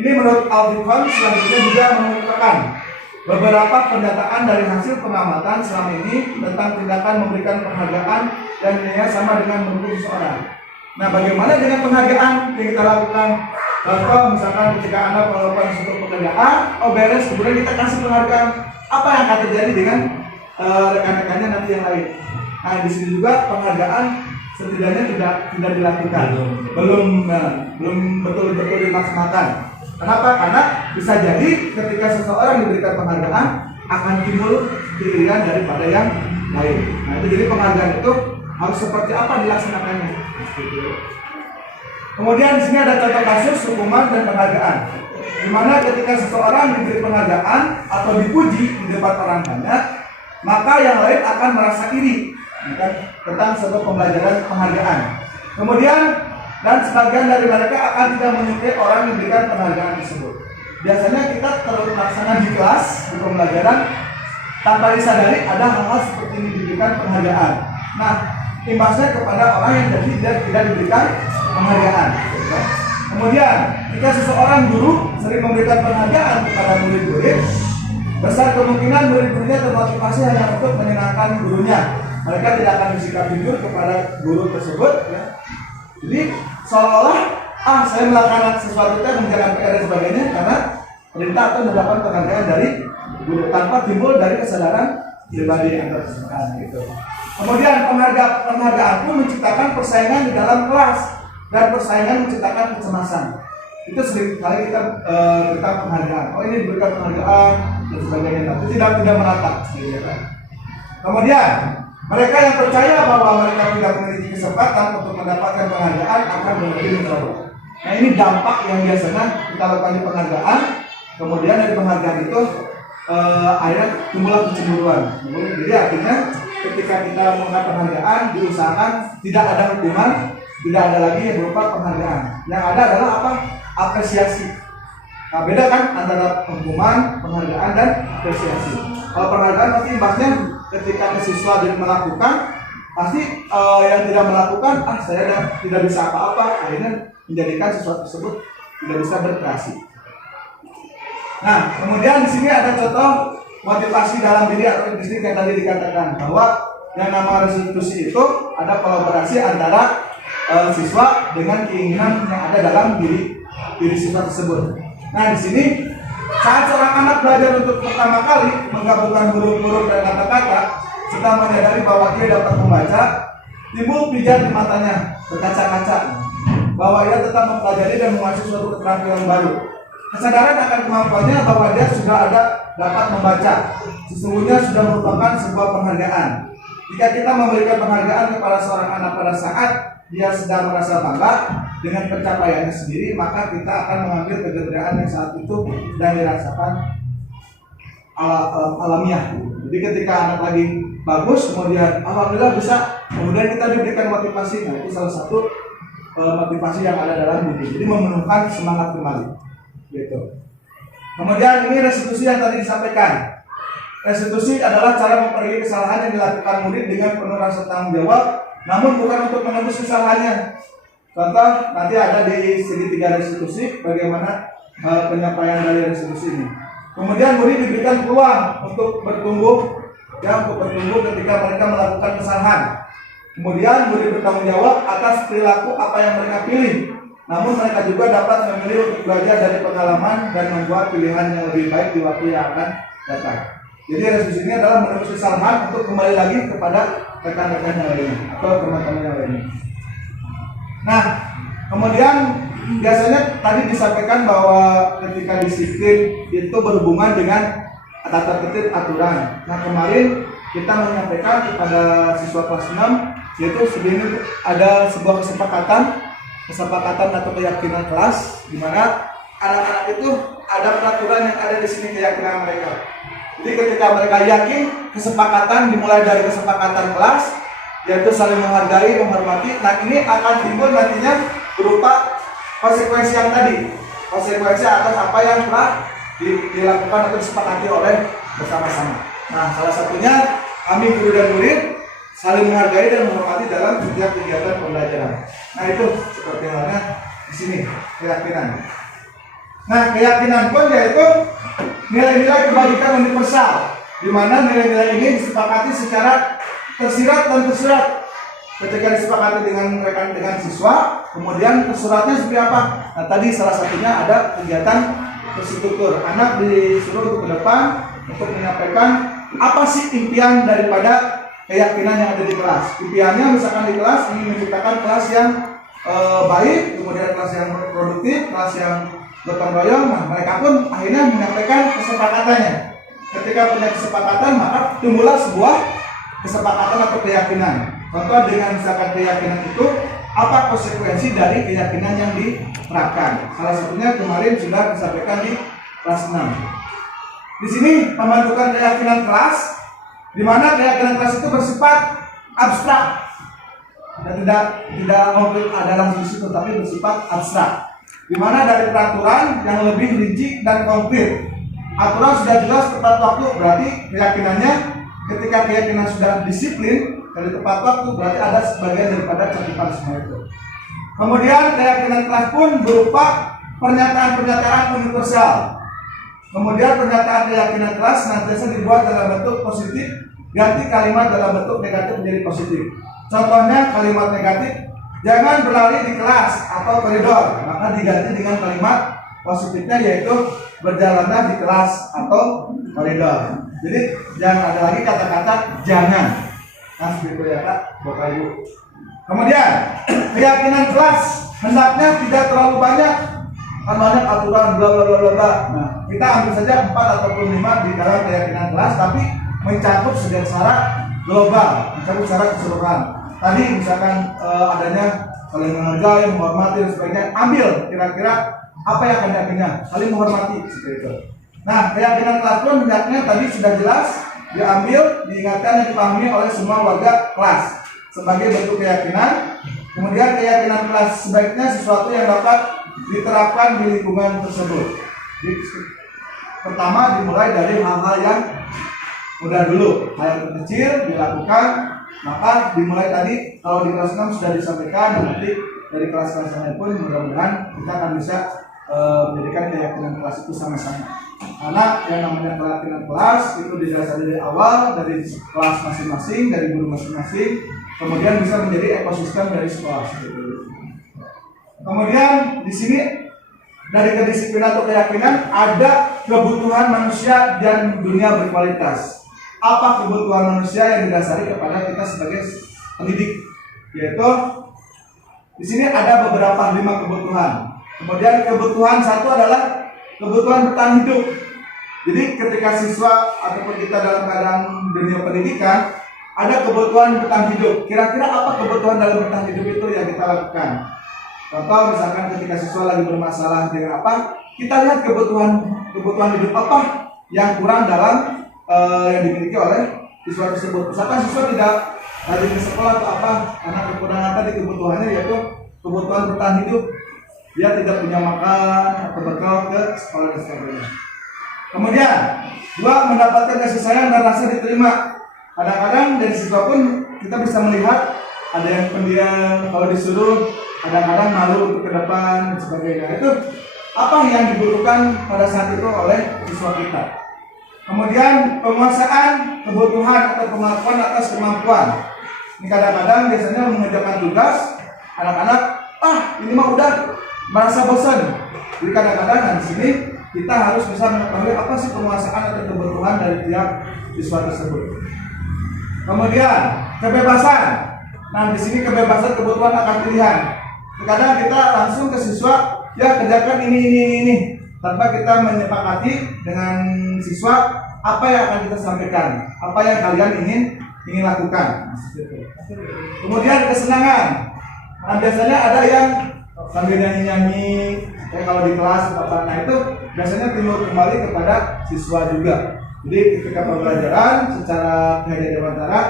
Ini menurut Alvin selanjutnya juga mengemukakan beberapa pernyataan dari hasil pengamatan selama ini tentang tindakan memberikan penghargaan dan nilainya sama dengan menghukum seseorang. Nah, bagaimana dengan penghargaan yang kita lakukan? Contoh misalkan ketika Anda melakukan suatu pekerjaan, beres, kemudian kita kasih penghargaan. Apa yang akan terjadi dengan rekan-rekannya nanti yang lain? Nah, di sini juga penghargaan setidaknya tidak dilakukan, belum betul-betul dilaksanakan. Kenapa? Karena bisa jadi ketika seseorang diberikan penghargaan akan timbul keirian daripada yang lain. Nah, itu jadi penghargaan itu harus seperti apa dilaksanakannya. Kemudian di sini ada contoh kasus hukuman dan penghargaan, di mana ketika seseorang diberi penghargaan atau dipuji di depan orang banyak, maka yang lain akan merasa iri tentang sebuah pembelajaran penghargaan. Kemudian dan sebagian dari mereka akan tidak menyukai orang yang diberikan penghargaan tersebut. Biasanya kita terlaksana di kelas di pembelajaran tanpa disadari ada hal-hal seperti ini diberikan penghargaan. Nah, imbasnya kepada orang yang jadi tidak diberikan penghargaan. Kemudian jika seseorang guru sering memberikan penghargaan kepada murid-murid, Besar kemungkinan murid-muridnya termotivasi hanya untuk menyenangkan gurunya. Mereka tidak akan bersikap jujur kepada guru tersebut, ya. Jadi seolah-olah saya melakukan sesuatu itu menjalankan PR dan sebagainya karena perintah atau mendapat penghargaan dari guru tanpa timbul dari kesadaran pribadi antar peserta gitu. Kemudian penghargaan pun menciptakan persaingan di dalam kelas dan persaingan menciptakan kecemasan. Itu sering kali kita penghargaan. Oh ini diberikan penghargaan dan sebagainya, tapi tidak merata, gitu kan. Kemudian mereka yang percaya bahwa mereka tidak memiliki kesempatan untuk mendapatkan penghargaan akan menjadi mencoba. Nah ini dampak yang biasanya kita lakukan di penghargaan. Kemudian dari penghargaan itu akhirnya timbullah kecemburuan. Jadi artinya ketika kita mendapat penghargaan diusahakan tidak ada hukuman, tidak ada lagi yang berupa penghargaan. Yang ada adalah apa? Apresiasi. Nah beda kan antara hukuman, penghargaan dan apresiasi. Kalau penghargaan pasti imbasnya ketika siswa melakukan, pasti yang tidak melakukan, saya tidak bisa apa-apa, akhirnya menjadikan sesuatu tersebut tidak bisa berkreasi. Nah, kemudian di sini ada contoh motivasi dalam diri atau intrinsik yang tadi dikatakan bahwa yang nama restitusi itu ada kolaborasi antara siswa dengan keinginan yang ada dalam diri siswa tersebut. Nah, di sini saat seorang anak belajar untuk pertama kali menggabungkan huruf-huruf dan kata-kata, serta menyadari bahwa dia dapat membaca, timbul pijar di matanya berkaca-kaca bahwa ia tetap mempelajari dan menguasai suatu keterampilan baru. Kesadaran akan kemampuannya bahwa dia sudah dapat membaca sesungguhnya sudah merupakan sebuah penghargaan. Jika kita memberikan penghargaan kepada seorang anak pada saat dia sedang merasa bangga dengan pencapaiannya sendiri, maka kita akan mengambil kegembiraan yang saat itu sedang dirasakan alamiah. Jadi ketika anak lagi bagus, kemudian alhamdulillah bisa, kemudian kita diberikan motivasi. Nah itu salah satu motivasi yang ada dalam diri. Jadi memenuhkan semangat kembali. Gitu. Kemudian ini restitusi yang tadi disampaikan. Restitusi adalah cara memperbaiki kesalahan yang dilakukan murid dengan penuh rasa tanggung jawab, namun bukan untuk menembus kesalahannya. Contoh nanti ada di segitiga restitusi bagaimana penyampaian dari restitusi ini. Kemudian murid diberikan peluang untuk bertumbuh, ketika mereka melakukan kesalahan. Kemudian murid bertanggung jawab atas perilaku apa yang mereka pilih. Namun mereka juga dapat memilih untuk belajar dari pengalaman dan membuat pilihan yang lebih baik di waktu yang akan datang. Jadi restitusi ini adalah menembus kesalahan untuk kembali lagi kepada rekan-rekan yang lainnya atau teman-teman yang lainnya. Nah, kemudian biasanya tadi disampaikan bahwa ketika disiplin itu berhubungan dengan tata tertib aturan. Nah, kemarin kita menyampaikan kepada siswa kelas 6 yaitu sebelumnya ada sebuah kesepakatan atau keyakinan kelas di mana anak-anak itu ada peraturan yang ada di sini keyakinan mereka. Jadi ketika mereka yakin kesepakatan dimulai dari kesepakatan kelas yaitu saling menghargai, menghormati. Nah ini akan timbul nantinya berupa konsekuensi yang tadi, konsekuensi atas apa yang telah dilakukan atau disepakati oleh bersama-sama. Nah salah satunya kami guru dan murid saling menghargai dan menghormati dalam setiap kegiatan pembelajaran. Nah itu seperti halnya di sini keyakinan. Nah keyakinan pun yaitu nilai-nilai kebajikan universal, di mana nilai-nilai ini disepakati secara tersirat dan tersurat. Ketika disepakati dengan rekan dengan siswa, kemudian tersuratnya seperti apa? Nah tadi salah satunya ada kegiatan terstruktur. Anak disuruh untuk ke depan untuk menyampaikan apa sih impian daripada keyakinan yang ada di kelas. Impiannya misalkan di kelas ingin menciptakan kelas yang baik, kemudian kelas yang produktif, kelas yang gotong royong. Nah, mereka pun akhirnya menyampaikan kesepakatannya. Ketika punya kesepakatan, maka timbullah sebuah kesepakatan atau keyakinan. Contoh dengan misalkan keyakinan itu apa konsekuensi dari keyakinan yang diterapkan. Salah satunya kemarin sudah disampaikan di kelas 6. Di sini pembentukan keyakinan kelas, di mana keyakinan kelas itu bersifat abstrak dan tidak konkret ada langsung di situ, tapi bersifat abstrak. Di mana dari peraturan yang lebih rinci dan konkret. Aturan sudah jelas tepat waktu, berarti keyakinannya ketika keyakinan sudah disiplin dari tepat waktu, berarti ada sebagian daripada cakupan semua itu. Kemudian keyakinan kelas pun berupa pernyataan-pernyataan universal. Kemudian pernyataan keyakinan kelas senantiasa dibuat dalam bentuk positif, ganti kalimat dalam bentuk negatif menjadi positif. Contohnya kalimat negatif, jangan berlari di kelas atau koridor, maka diganti dengan kalimat positifnya yaitu berjalanlah di kelas atau koridor. Jadi jangan ada lagi kata-kata jangan. Nah seperti itu ya Kak, Bapak Ibu. Kemudian keyakinan kelas hendaknya tidak terlalu banyak, kan banyak aturan bla bla bla bla. Nah kita ambil saja 4 ataupun 5 di dalam keyakinan kelas, tapi mencakup secara global, mencakup secara keseluruhan. Tadi misalkan adanya saling menghargai, menghormati dan sebagainya, ambil kira-kira apa yang akan diyakininya, saling menghormati seperti itu. Nah keyakinan kelas pun hendaknya tadi sudah jelas diambil, diingatkan dan dipahami oleh semua warga kelas sebagai bentuk keyakinan. Kemudian keyakinan kelas sebaiknya sesuatu yang dapat diterapkan di lingkungan tersebut. Jadi, pertama dimulai dari hal-hal yang mudah dulu, hal yang kecil dilakukan, maka dimulai tadi kalau di kelas 6 sudah disampaikan, nanti dari kelas-kelas lain pun mudah-mudahan kita akan bisa menjadikan keyakinan kelas itu sama-sama. Karena yang namanya keyakinan kelas itu didasari dari awal, dari kelas masing-masing, dari guru masing-masing, kemudian bisa menjadi ekosistem dari sekolah. Kemudian di sini dari kedisiplinan atau keyakinan ada kebutuhan manusia dan dunia berkualitas. Apa kebutuhan manusia yang didasari kepada kita sebagai pendidik? Yaitu di sini ada beberapa 5 kebutuhan. Kemudian kebutuhan satu adalah kebutuhan bertahan hidup. Jadi ketika siswa ataupun kita dalam keadaan dunia pendidikan ada kebutuhan bertahan hidup. Kira-kira apa kebutuhan dalam bertahan hidup itu yang kita lakukan? Contoh misalkan ketika siswa lagi bermasalah dengan apa, kita lihat kebutuhan hidup apa yang kurang dalam yang dimiliki oleh siswa tersebut. Misalkan siswa tidak rajin ke sekolah atau apa, karena kekurangan tadi kebutuhannya yaitu kebutuhan bertahan hidup. Dia tidak punya makan atau bekal ke sekolah dan sebagainya. Kemudian, 2, mendapatkan kasih sayang dan rasa diterima. Kadang-kadang dari siswa pun kita bisa melihat ada yang pendiam, kalau disuruh kadang-kadang malu untuk ke depan dan sebagainya. Itu apa yang dibutuhkan pada saat itu oleh siswa kita. Kemudian penguasaan kebutuhan atau kemampuan atas kemampuan. Ini kadang-kadang biasanya mengerjakan tugas anak-anak, ini mah udah merasa bosan. Jadi kadang-kadang di sini kita harus bisa mengetahui apa sih penguasaan atau kebutuhan dari tiap siswa tersebut. Kemudian kebebasan. Nah di sini kebebasan kebutuhan akan pilihan. Kadang kita langsung ke siswa, ya kerjakan ini, tanpa kita menyepakati dengan siswa apa yang akan kita sampaikan, apa yang kalian ingin lakukan. Kemudian kesenangan. Nah biasanya ada yang sambil nyanyi-nyanyi, kalau di kelas apa, nah itu biasanya timbul kembali kepada siswa juga. Jadi ketika pembelajaran secara dewantara,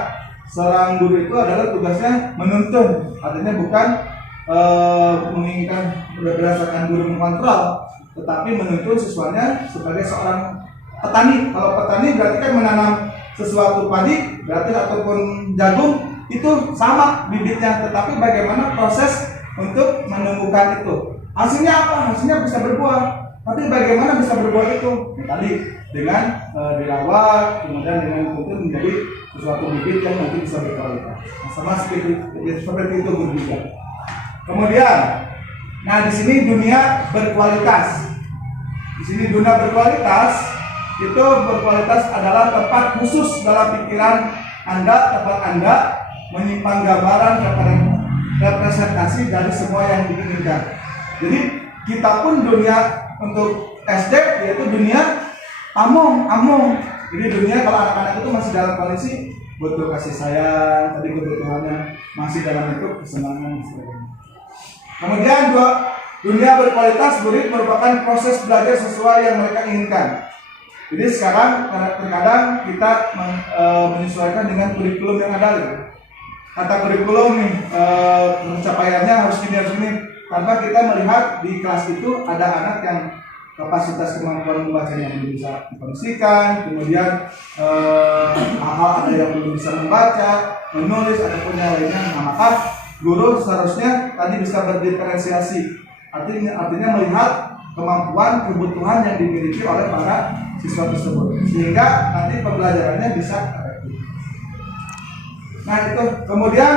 seorang guru itu adalah tugasnya menuntun, artinya bukan menginginkan berdasarkan guru mengontrol, tetapi menuntun siswanya sebagai seorang petani. Kalau petani berarti kan menanam sesuatu padi, berarti ataupun jagung itu sama bibitnya, tetapi bagaimana proses untuk menumbuhkan itu. Hasilnya apa? Hasilnya bisa berbuah. Tapi bagaimana bisa berbuah itu? Tadi dengan dirawat, kemudian dengan dituntun menjadi sesuatu bibit yang nanti bisa berkualitas. Nah, sama seperti itu guru juga. Kemudian, nah di sini dunia berkualitas. Di sini dunia berkualitas itu berkualitas adalah tempat khusus dalam pikiran Anda, tempat Anda menyimpan gambaran representasi dari semua yang diinginkan. Jadi kita pun dunia untuk SD yaitu dunia among. Jadi dunia kalau anak-anak itu masih dalam kondisi butuh kasih sayang, tadi kebutuhannya masih dalam bentuk kesenangan dan sebagainya. Kemudian 2, dunia berkualitas murid merupakan proses belajar sesuai yang mereka inginkan. Jadi sekarang terkadang kita menyesuaikan dengan kurikulum yang ada. Kata kurikulum nih, pencapaiannya harus ini. Tanpa kita melihat di kelas itu ada anak yang kapasitas kemampuan membacanya belum bisa dikondisikan, kemudian hal-hal ada yang belum bisa membaca, menulis ataupun yang lainnya. Nah, maka guru seharusnya tadi bisa berdiferensiasi, artinya melihat kemampuan, kebutuhan yang dimiliki oleh para siswa tersebut, sehingga nanti pembelajarannya bisa efektif. Nah itu, kemudian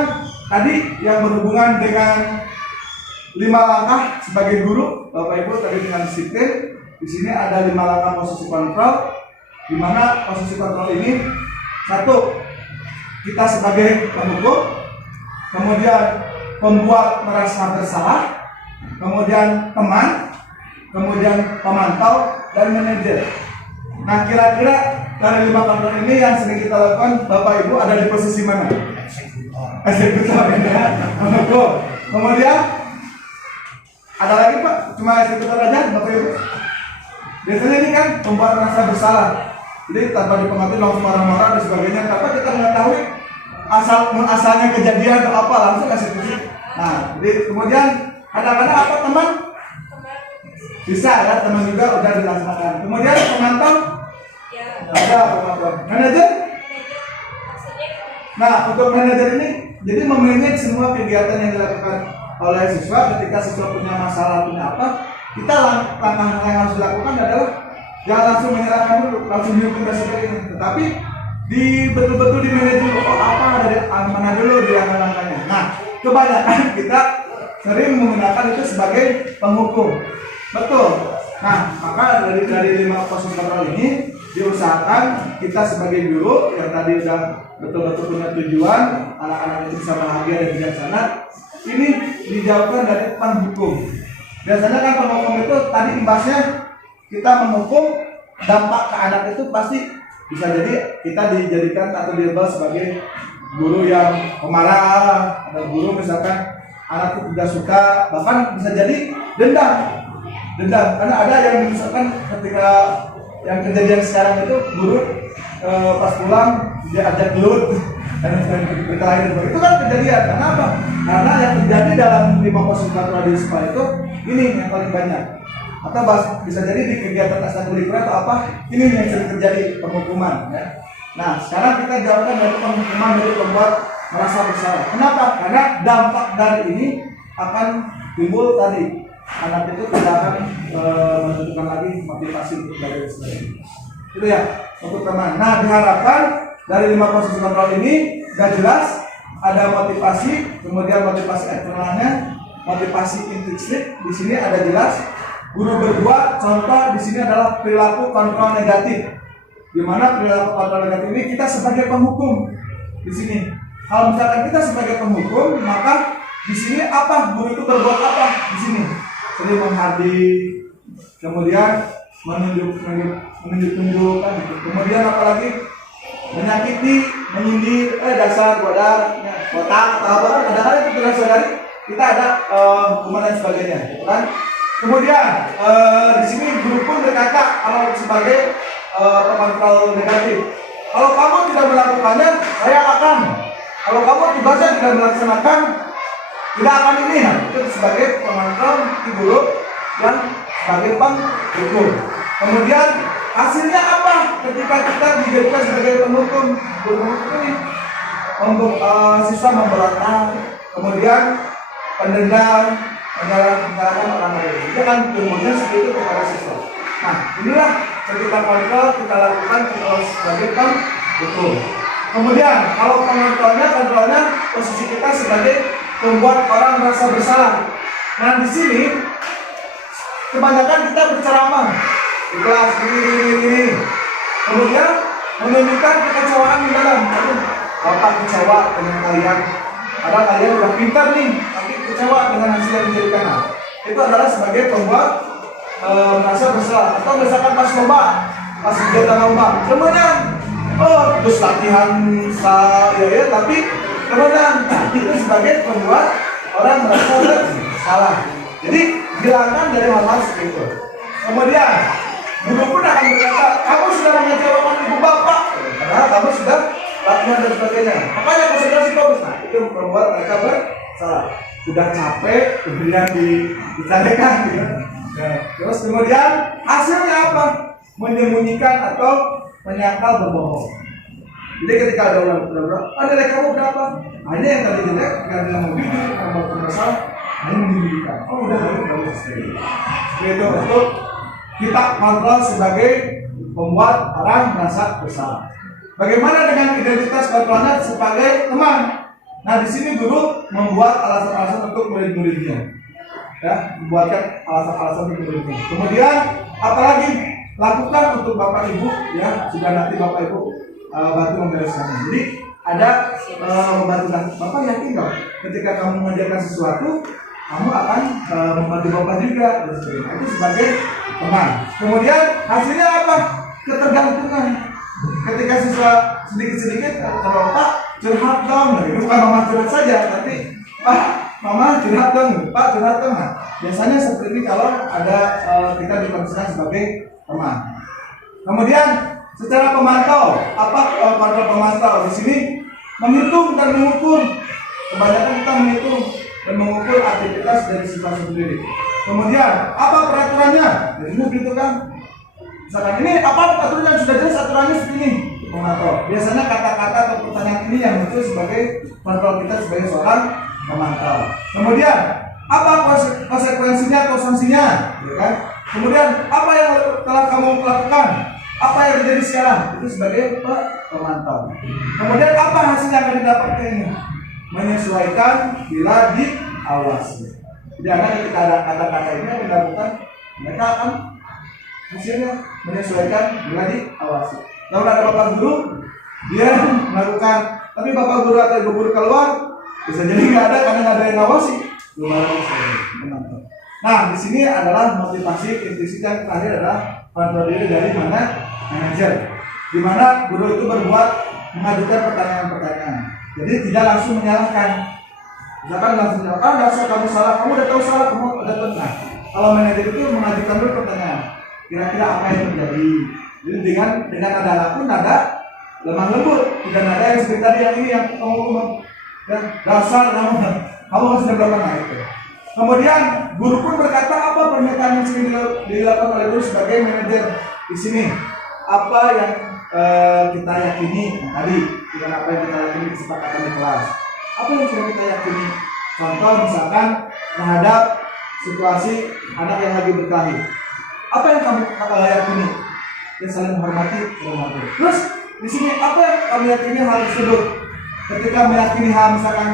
tadi yang berhubungan dengan 5 langkah sebagai guru, Bapak Ibu tadi dengan disiplin. Di sini ada 5 langkah posisi kontrol, di mana posisi kontrol ini 1, kita sebagai penghukum, kemudian pembuat merasa bersalah, kemudian teman, kemudian pemantau, dan manajer. Nah kira-kira dari 5 kontrol ini yang sering kita lakukan, Bapak Ibu ada di posisi mana? Eksekutor ya, penghukum. Kemudian ada lagi Pak, cuma eksekutor aja Bapak Ibu. Biasanya ini kan pembuat merasa bersalah, jadi tanpa dipengaruhi langsung marah-marah dan sebagainya. Tanpa kita mengetahui asalnya kejadian atau apa, langsung eksekusi. Nah, jadi kemudian kadang-kadang apa teman? Bisa ya, teman juga udah dilaksanakan. Kemudian pemantau? Ada pemantau. Manajer? Nah, untuk manajer ini jadi memanage semua kegiatan yang dilakukan oleh siswa. Ketika siswa punya masalah, punya apa, kita langkah yang harus dilakukan adalah jangan langsung menyerahkan dulu, langsung dihukum dan sebagainya. Tetapi betul-betul di manage dulu, apa dari mana dulu di langkah-langkahnya. Nah, kebanyakan kita sering menggunakan itu sebagai penghukum. Betul. Nah, maka dari 5 posisi kontrol ini diusahakan kita sebagai guru yang tadi udah betul-betul punya tujuan, anak-anak itu bisa bahagia dan bijaksana, ini dijauhkan dari penghukum. Biasanya kan penghukum itu tadi imbasnya kita menghukum, dampak ke anak itu pasti bisa jadi kita dijadikan atau dilabel sebagai guru yang pemarah, ada guru misalkan anak itu tidak suka, bahkan bisa jadi dendam. Karena ada yang misalkan ketika yang kejadian sekarang itu guru pas pulang dia ajak gelut dan berkelahi, itu kan kejadian. Kenapa? Karena yang terjadi dalam 5 posisi kontrol di sekolah itu ini yang paling banyak. Atau bisa jadi di kegiatan ekstrakurikuler atau apa, ini yang sering terjadi, penghukuman ya. Nah, sekarang kita jauhkan dari penghukuman dari pembuat merasa bersalah. Kenapa? Karena dampak dari ini akan timbul tadi, anak itu tidak akan menentukan lagi motivasi untuk belajar sendiri. Itu ya untuk teman. Nah, diharapkan dari 5 posisi kontrol ini sudah jelas, ada motivasi, kemudian motivasi eksternalnya, motivasi intrinsik. Di sini ada jelas. Guru berbuat, contoh di sini adalah perilaku kontrol negatif. Di mana perilaku kontrol negatif ini kita sebagai penghukum. Di sini, kalau misalkan kita sebagai penghukum, maka di sini apa? Guru itu berbuat apa? Di sini, sering menghadir, kemudian menunjuk-tunjukkan, kemudian apalagi menyakiti, menyindir, dasar, bodoh, botak, atau apa? Kadang-kadang itu dengan saudari kita ada hukuman dan sebagainya, gitu kan? Kemudian di sini guru pun berkata kalau sebagai pengontrol negatif, kalau kamu tidak melakukannya, saya akan. Kalau kamu tugasnya tidak melaksanakan, tidak akan ini. Nah, itu sebagai pengontrol di guru yang sebagai penghukum. Kemudian hasilnya apa? Ketika kita dijadikan sebagai penghukum, guru ini untuk siswa memberontak, kemudian pendendam, menyalahkan orang lain. Itu kan ilmunya seperti itu kepada siswa. Nah, inilah ketika kontrol kita lakukan sebagai penghukum. Kemudian kalau kontrolnya posisi kita sebagai membuat orang merasa bersalah. Nah, di sini kebanyakan kita berceramah di kelas ini. Kemudian menunjukkan kekecewaan di dalam. Bapak kecewa dengan kalian. Padahal kalian udah pintar nih, tapi kecewa dengan hasil yang dijadikan. Nah, itu adalah sebagai pembuat merasa bersalah. Atau misalkan pas lomba, pas kegiatan lomba, kemudian terus latihan ya, tapi kemudian itu sebagai pembuat orang merasa bersalah. Jadi hilangkan dari hal-hal seperti itu. Kemudian guru pun akan berkata, kamu sudah mengecewakan ibu bapak, karena kamu sudah latihan dan sebagainya. Makanya konsentrasi bagus. Nah, itu membuat mereka bersalah. Sudah capek, kemudian ditanyakan gitu. Nah, terus kemudian hasilnya apa? Menyembunyikan atau menyangkal berbohong. Jadi ketika ada orang nilai kamu berapa? Hanya yang tadi jelek, yang bilang mau jujur, yang mau bersalah, hanya menyembunyikan. Oh udah bagus seperti itu. Untuk kita kontrol sebagai membuat orang merasa bersalah. Bagaimana dengan identitas kontrolnya sebagai teman? Nah di sini guru membuat alasan-alasan untuk murid-muridnya, ya, membuatkan alasan-alasan untuk muridnya. Kemudian apalagi lakukan untuk bapak ibu, ya, sudah nanti bapak ibu bantu membereskannya. Jadi ada membantu bapak yakin nggak? Ketika kamu mengajarkan sesuatu, kamu akan membantu bapak juga. Dan sebagainya. Itu sebagai teman. Kemudian hasilnya apa? Ketergantungan. Ketika siswa sedikit-sedikit kalau Pak curhat dong, itu bukan mama curhat saja, tapi Pak mama curhat dong, Pak curhat dong. Nah, biasanya seperti ini kalau ada kita diposisikan sebagai teman. Kemudian secara pemantau, apa kontrol pemantau di sini menghitung dan mengukur. Kebanyakan kita menghitung dan mengukur aktivitas dari siswa sendiri. Kemudian apa peraturannya? Jadi gitu kan. Misalkan ini apa aturannya, sudah jelas aturannya segini, pemantau. Biasanya kata-kata atau pertanyaan ini yang muncul sebagai kontrol kita sebagai seorang pemantau. Kemudian apa konsekuensinya atau sanksinya, ya kan? Kemudian apa yang telah kamu lakukan, apa yang terjadi sekarang, itu sebagai pemantau. Kemudian apa hasil yang akan didapatkan ini? Menyesuaikan bila diawasi. Jadi ketika ada kata-kata ini yang dilakukan, mereka akan hasilnya menyesuaikan bila diawasi. Kalau ada bapak guru, dia melakukan, tapi bapak guru atau ibu guru keluar, bisa jadi nggak ada karena nggak ada yang ngawasi. Nah, di sini adalah motivasi intuisi yang terakhir adalah kontrol diri dari mana manajer, di mana guru itu berbuat mengajukan pertanyaan-pertanyaan. Jadi tidak langsung menyalahkan. Misalkan langsung menyalahkan, dasar kamu salah, kamu udah tahu salah, kamu udah benar. Kalau manajer itu mengajukan dulu pertanyaan. Kira-kira apa yang terjadi? Jadi dengan nada pun nada lemah lembut, tidak nada yang seperti tadi yang ini yang kamu ya, dasar kamu harus berapa nah itu. Kemudian guru pun berkata apa pernyataan yang sering dilakukan oleh guru sebagai manajer di sini. Apa yang kita yakini tadi dengan apa yang kita yakini kesepakatan di kelas. Apa yang sudah kita yakini? Contoh misalkan terhadap situasi anak yang lagi berkelahi. Apa yang kamu yakini? Ya saling menghormati. Terus di sini apa yang kamu yakini hal tersebut? Ketika meyakini hal misalkan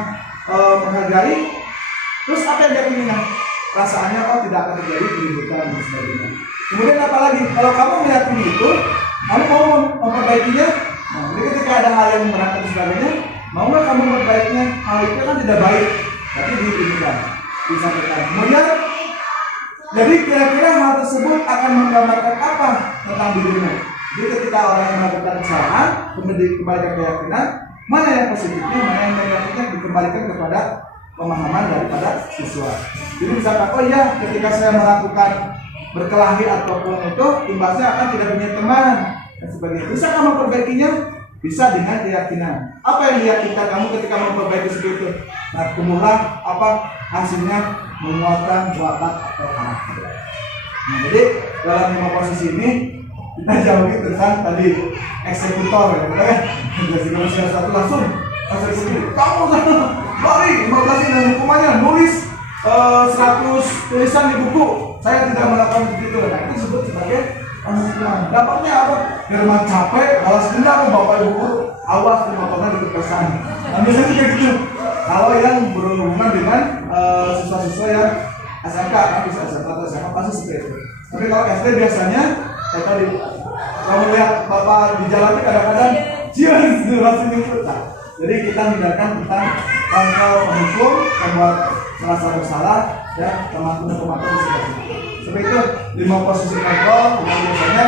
menghargai, terus apa yang diyakininya? Perasaannya tidak akan terjadi keributan dan sebagainya. Kemudian apalagi kalau kamu meyakini itu, kamu mau memperbaikinya. Nah, jadi ketika ada hal yang memberatkan dan sebagainya, mau nggak kamu memperbaikinya? Hal itu kan tidak baik, tapi diinginkan, disampaikan. Kemudian jadi kira-kira hal tersebut akan menggambarkan apa tentang dirimu? Jadi ketika orang yang melakukan kesalahan, kemudian dikembalikan keyakinan, mana yang positifnya, mana yang negatifnya dikembalikan kepada pemahaman daripada siswa. Jadi misalkan, oh iya, ketika saya melakukan berkelahi ataupun itu, imbasnya akan tidak punya teman dan sebagainya. Bisa kamu perbaikinya? Bisa dengan keyakinan. Apa yang diyakinkan kamu ketika memperbaiki seperti itu? Nah, tumbuhlah apa hasilnya menguatkan watak atau karakter. Nah, jadi dalam 5 posisi ini kita jauhi tentang tadi eksekutor, ya kan? Jadi manusia satu langsung eksekutor. Kamu lari 15 ini dan hukumannya nulis 100 tulisan di buku. Saya tidak melakukan begitu. Nah, itu disebut sebagai hukuman. Dampaknya apa? Firman capek, balas dendam, bapak ibu awas motornya di kepesan. Nah, biasanya kayak gitu. Kalau yang berhubungan dengan siswa-siswa yang SMK, kan bisa SMK atau SMA pasti seperti itu. Tapi kalau SD biasanya kayak tadi, kamu lihat bapak di jalan kadang-kadang cian langsung nyumput. Jadi kita hindarkan tentang kontrol hukum, membuat merasa bersalah, ya teman-teman seperti itu. 5 posisi kontrol yang biasanya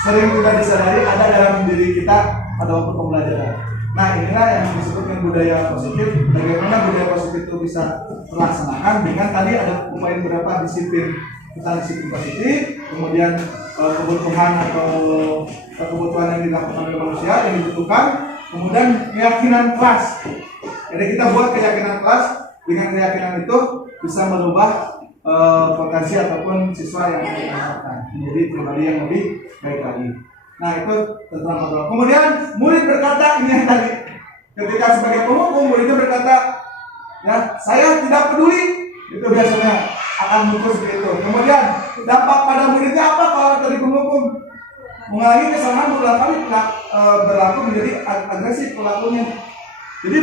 sering tidak disadari ada dalam diri kita pada waktu pembelajaran. Nah, inilah yang disebut dengan budaya positif. Bagaimana budaya positif itu bisa terlaksanakan dengan tadi ada upaya beberapa disiplin. Kita disiplin positif, kemudian kebutuhan atau kebutuhan yang dilakukan oleh manusia yang dibutuhkan, kemudian keyakinan kelas. Jadi kita buat keyakinan kelas, dengan keyakinan itu bisa merubah potensi ataupun siswa yang diharapkan menjadi pribadi yang lebih baik lagi. Nah, itu tentang kontrol. Kemudian murid berkata ini yang tadi, ketika sebagai penghukum muridnya berkata, ya saya tidak peduli Itu biasanya akan muncul seperti itu. Kemudian dampak pada muridnya apa kalau tadi penghukum? Mengulangi kesalahan berulang kali berlaku menjadi agresif pelakunya. Jadi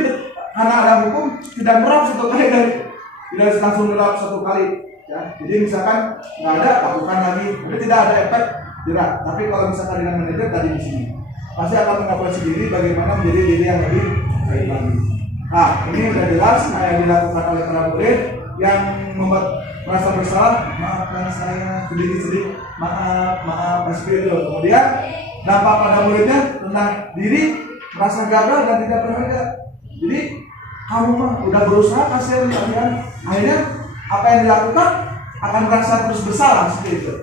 karena ada hukum tidak merap satu kali dari tidak langsung merap satu kali. Ya, jadi misalkan nggak ada lakukan lagi, tapi tidak ada efek jerat. Tapi kalau misalkan dengan manajer tadi di sini, pasti akan mengevaluasi diri bagaimana menjadi diri yang lebih baik lagi. Nah, ini sudah jelas yang dilakukan oleh para murid yang membuat merasa bersalah. Maafkan saya sedikit, maaf seperti itu. Kemudian dampak pada muridnya tentang diri merasa gagal dan tidak berharga. Jadi kamu mah udah berusaha kasihan kalian, akhirnya apa yang dilakukan akan merasa terus bersalah seperti itu.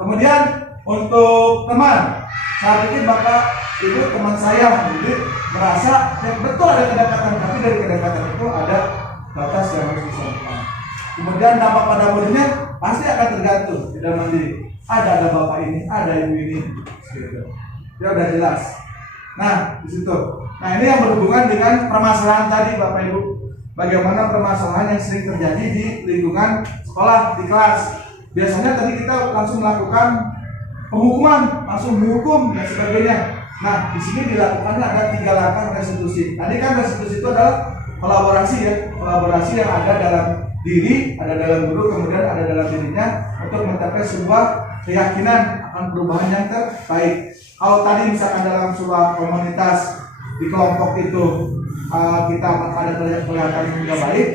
Kemudian untuk teman, saya pikir bapak ibu teman saya jadi merasa betul ada kedekatan, tapi dari kedekatan itu ada batas yang harus disampaikan. Kemudian dampak pada muridnya pasti akan tergantung di dalam diri. Ada bapak ini, ada ibu ini, gitu. Ya udah jelas. Nah di situ. Nah ini yang berhubungan dengan permasalahan tadi bapak ibu. Bagaimana permasalahan yang sering terjadi di lingkungan sekolah, di kelas. Biasanya tadi kita langsung melakukan penghukuman, langsung dihukum dan sebagainya. Nah, di sini dilakukannya ada 3 langkah restitusi. Tadi kan restitusi itu adalah kolaborasi ya, kolaborasi yang ada dalam diri, ada dalam guru, kemudian ada dalam dirinya untuk mencapai sebuah keyakinan akan perubahan yang terbaik. Kalau tadi misalkan dalam sebuah komunitas di kelompok itu kita ada kelihatan yang tidak baik,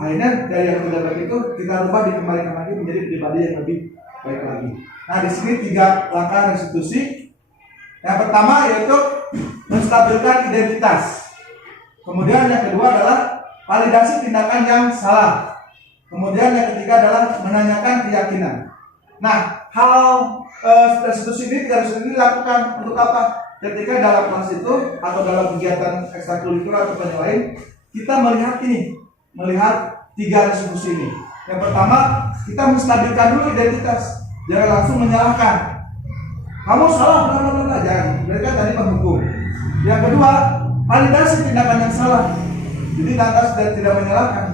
akhirnya dari yang tidak baik itu kita rubah dikembalikan lagi menjadi pribadi yang lebih baik lagi. Nah di sini 3 langkah restitusi. Yang pertama yaitu menstabilkan identitas. Kemudian yang kedua adalah validasi tindakan yang salah. Kemudian yang ketiga adalah menanyakan keyakinan. Nah hal restitusi ini dilakukan untuk apa? Ketika dalam kelas itu atau dalam kegiatan ekstrakurikuler atau yang lain, kita melihat 3 restitusi ini. Yang pertama, kita menstabilkan dulu identitas, jangan langsung menyalahkan. Kamu salah, bla jangan. Mereka tadi penghukum. Yang kedua, validasi tindakan yang salah. Jadi lantas dan tidak menyalahkan.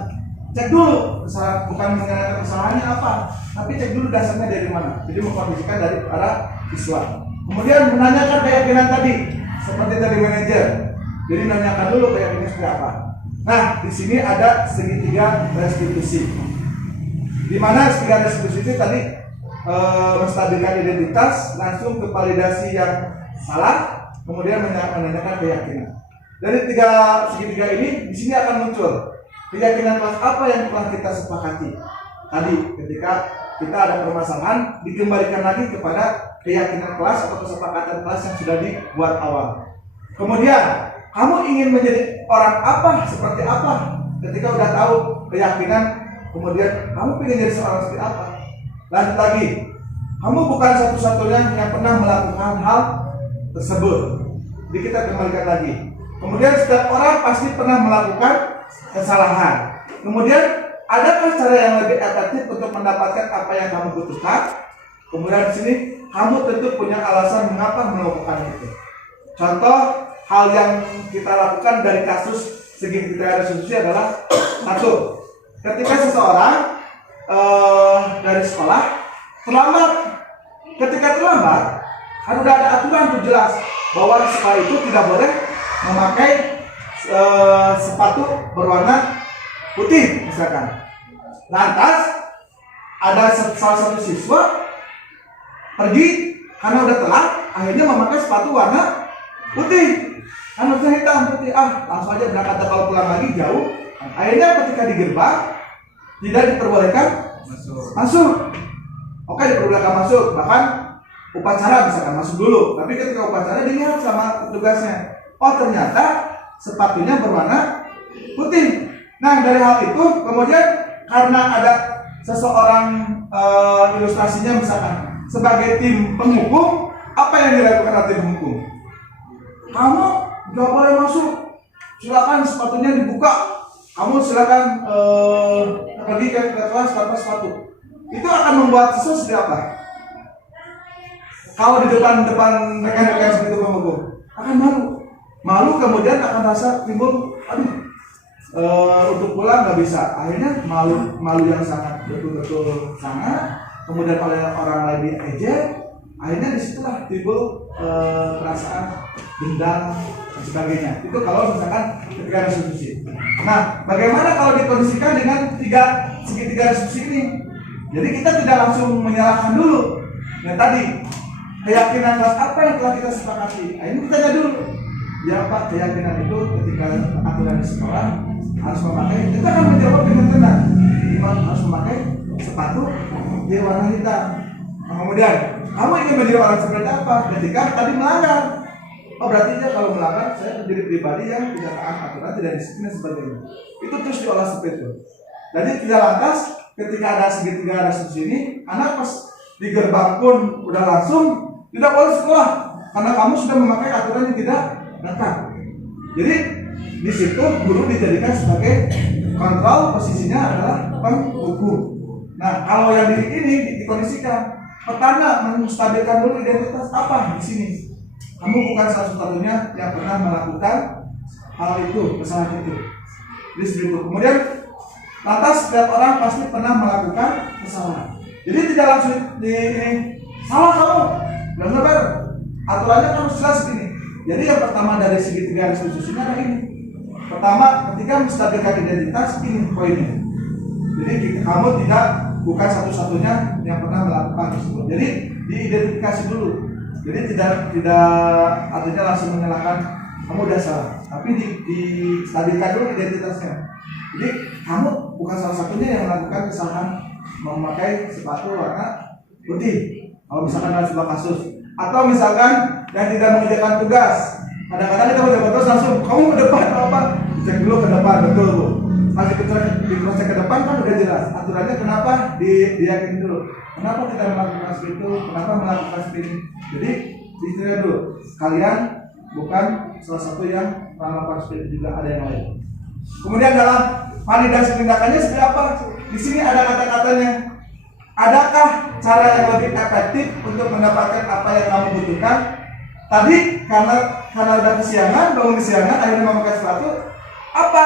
Cek dulu kesalahan, bukan menyalahkan kesalahannya apa, tapi cek dulu dasarnya dari mana. Jadi mengkondisikan dari para siswa. Kemudian menanyakan keyakinan tadi, seperti tadi manajer. Jadi menanyakan dulu keyakinan seperti apa. Nah, di sini ada segitiga restitusi. Di mana segitiga restitusi itu tadi menstabilkan identitas, langsung ke validasi yang salah, kemudian menanyakan keyakinan. Dari 3 segitiga ini, di sini akan muncul keyakinan kelas apa yang telah kita sepakati. Tadi ketika kita ada permasalahan, dikembalikan lagi kepada keyakinan kelas atau kesepakatan kelas yang sudah dibuat awal. Kemudian kamu ingin menjadi orang apa, seperti apa? Ketika udah tahu keyakinan, kemudian kamu ingin jadi seorang seperti apa? Lanjut lagi, kamu bukan satu-satunya yang pernah melakukan hal tersebut. Jadi kita kembalikan lagi. Kemudian setiap orang pasti pernah melakukan kesalahan. Kemudian adakah cara yang lebih efektif untuk mendapatkan apa yang kamu butuhkan? Kemudian di sini kamu tentu punya alasan mengapa melakukan itu. Contoh hal yang kita lakukan dari kasus segitiga restitusi adalah satu, ketika seseorang dari sekolah terlambat. Ketika terlambat, kan udah ada aturan tuh jelas bahwa sekolah itu tidak boleh memakai sepatu berwarna putih misalkan. Lantas ada salah satu siswa pergi karena udah telat, akhirnya memakai sepatu warna putih, kan harusnya hitam putih. Langsung aja berangkat, kalau pulang lagi jauh. Akhirnya ketika di gerbang tidak diperbolehkan masuk. Oke, diperbolehkan masuk, bahkan upacara misalkan masuk dulu. Tapi ketika upacara dilihat sama petugasnya, oh ternyata sepatunya berwarna putih. Nah dari hal itu kemudian karena ada seseorang ilustrasinya misalkan sebagai tim penghukum, apa yang dilakukan oleh tim penghukum? Kamu nggak boleh masuk, silakan sepatunya dibuka. Kamu silakan pergi ke kelas tanpa sepatu. Itu akan membuat siswa seperti apa? Kalau di depan rekan-rekan seperti itu penghukum, akan malu, kemudian akan rasa timbul, aduh, untuk pulang nggak bisa. Akhirnya malu yang sangat betul-betul sangat, kemudian oleh orang lain diejek. Akhirnya disitulah timbul perasaan dendam dan sebagainya. Itu kalau misalkan ketika resolusi. Nah, bagaimana kalau dikondisikan dengan segitiga resolusi ini? Jadi kita tidak langsung menyalahkan dulu. Nah tadi keyakinan kelas apa yang telah kita sepakati? Nah, ini kita tanya dulu. Ya Pak, keyakinan itu ketika aturan di sekolah harus memakai. Kita akan menjawab dengan tenang. Imam harus memakai sepatu di warna hitam. Nah, kemudian kamu ingin menjadi orang seperti apa? Ketika tadi melanggar. Oh berarti kalau melanggar saya menjadi pribadi yang tidak taat aturan, tidak disiplin dan sebagainya. Itu terus diolah seperti itu. Jadi tidak lantas ketika ada segitiga resolusi ini, anak pas di gerbang pun udah langsung tidak boleh sekolah karena kamu sudah memakai aturan yang tidak datang. Jadi di situ guru dijadikan sebagai kontrol, posisinya adalah penghukum. Nah kalau yang ini dikondisikan, pertama menstabilkan dulu identitas apa di sini. Kamu bukan satu-satunya yang pernah melakukan hal itu, kesalahan itu. Jadi seperti itu. Kemudian lantas setiap orang pasti pernah melakukan kesalahan. Jadi tidak langsung salah kamu, benar. Aturannya kan jelas begini. Jadi yang pertama dari segitiga resolusinya ada ini. Pertama, ketika menstabilkan identitas ini poinnya. Jadi kamu bukan satu-satunya yang pernah melakukan tersebut. Jadi diidentifikasi dulu. Jadi tidak artinya langsung menyalahkan kamu udah salah, tapi distabilkan dulu identitasnya. Jadi kamu bukan salah satunya yang melakukan kesalahan memakai sepatu warna putih. Kalau misalkan ada sebuah kasus, atau misalkan yang tidak mengerjakan tugas, kadang-kadang kita menjabat terus langsung kamu ke depan apa? Cek dulu ke depan, betul Bu. Pas dicek ke depan kan udah jelas aturannya, kenapa diyakini dulu. Kenapa tidak melakukan seperti itu? Kenapa melakukan seperti ini? Jadi istilah dulu, kalian bukan salah satu yang melakukan seperti itu, juga ada yang lain. Kemudian dalam validasi tindakannya seperti apa? Di sini ada kata-katanya. Adakah cara yang lebih efektif untuk mendapatkan apa yang kamu butuhkan? Tadi karena udah kesiangan, bangun kesiangan, akhirnya memakai sepatu. Apa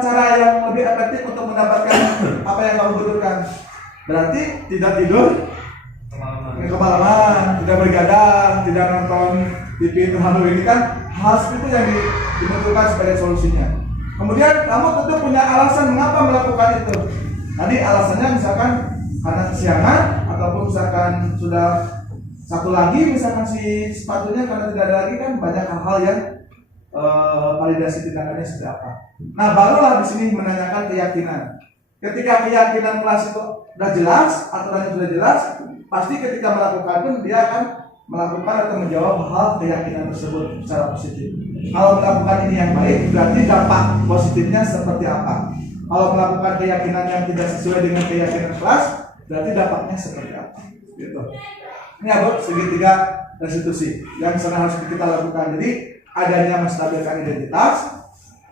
cara yang lebih efektif untuk mendapatkan apa yang kamu butuhkan? Berarti tidak tidur kemalaman, tidak bergadang, tidak nonton TV terlalu ini kan hal seperti itu yang dibutuhkan sebagai solusinya. Kemudian kamu tentu punya alasan mengapa melakukan itu. Tadi alasannya misalkan karena kesiangan, ataupun misalkan sudah satu lagi misalkan si sepatunya karena tidak ada lagi, kan banyak hal-hal yang validasi tindakannya seperti apa. Nah barulah di sini menanyakan keyakinan. Ketika keyakinan kelas itu sudah jelas, aturannya sudah jelas, pasti ketika melakukan pun dia akan melakukan atau menjawab hal keyakinan tersebut secara positif. Kalau melakukan ini yang baik, berarti dampak positifnya seperti apa? Kalau melakukan keyakinan yang tidak sesuai dengan keyakinan kelas, berarti dampaknya seperti apa? Gitu. Ini apa? Segitiga restitusi yang sana harus kita lakukan. Jadi adanya menstabilkan identitas,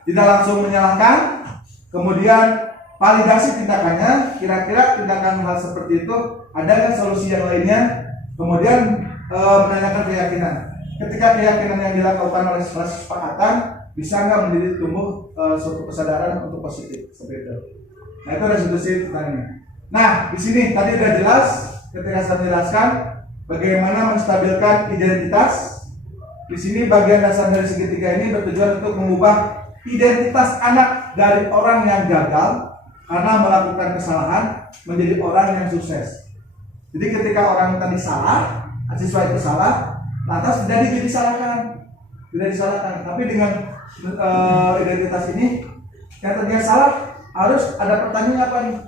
tidak langsung menyalahkan, kemudian validasi tindakannya, kira-kira tindakan hal seperti itu ada nggak solusi yang lainnya, kemudian menanyakan keyakinan. Ketika keyakinan yang dilakukan oleh kesepakatan bisa nggak menjadi tumbuh suatu kesadaran untuk positif seperti itu. Nah itu restitusi pertanyaannya. Nah di sini tadi sudah jelas ketika saya menjelaskan bagaimana menstabilkan identitas. Di sini bagian dasar dari segitiga ini bertujuan untuk mengubah identitas anak dari orang yang gagal karena melakukan kesalahan menjadi orang yang sukses. Jadi ketika orang tadi salah, siswa itu salah, lantas tidak disalahkan, tapi dengan identitas ini yang tadinya salah harus ada pertanyaan apa nih?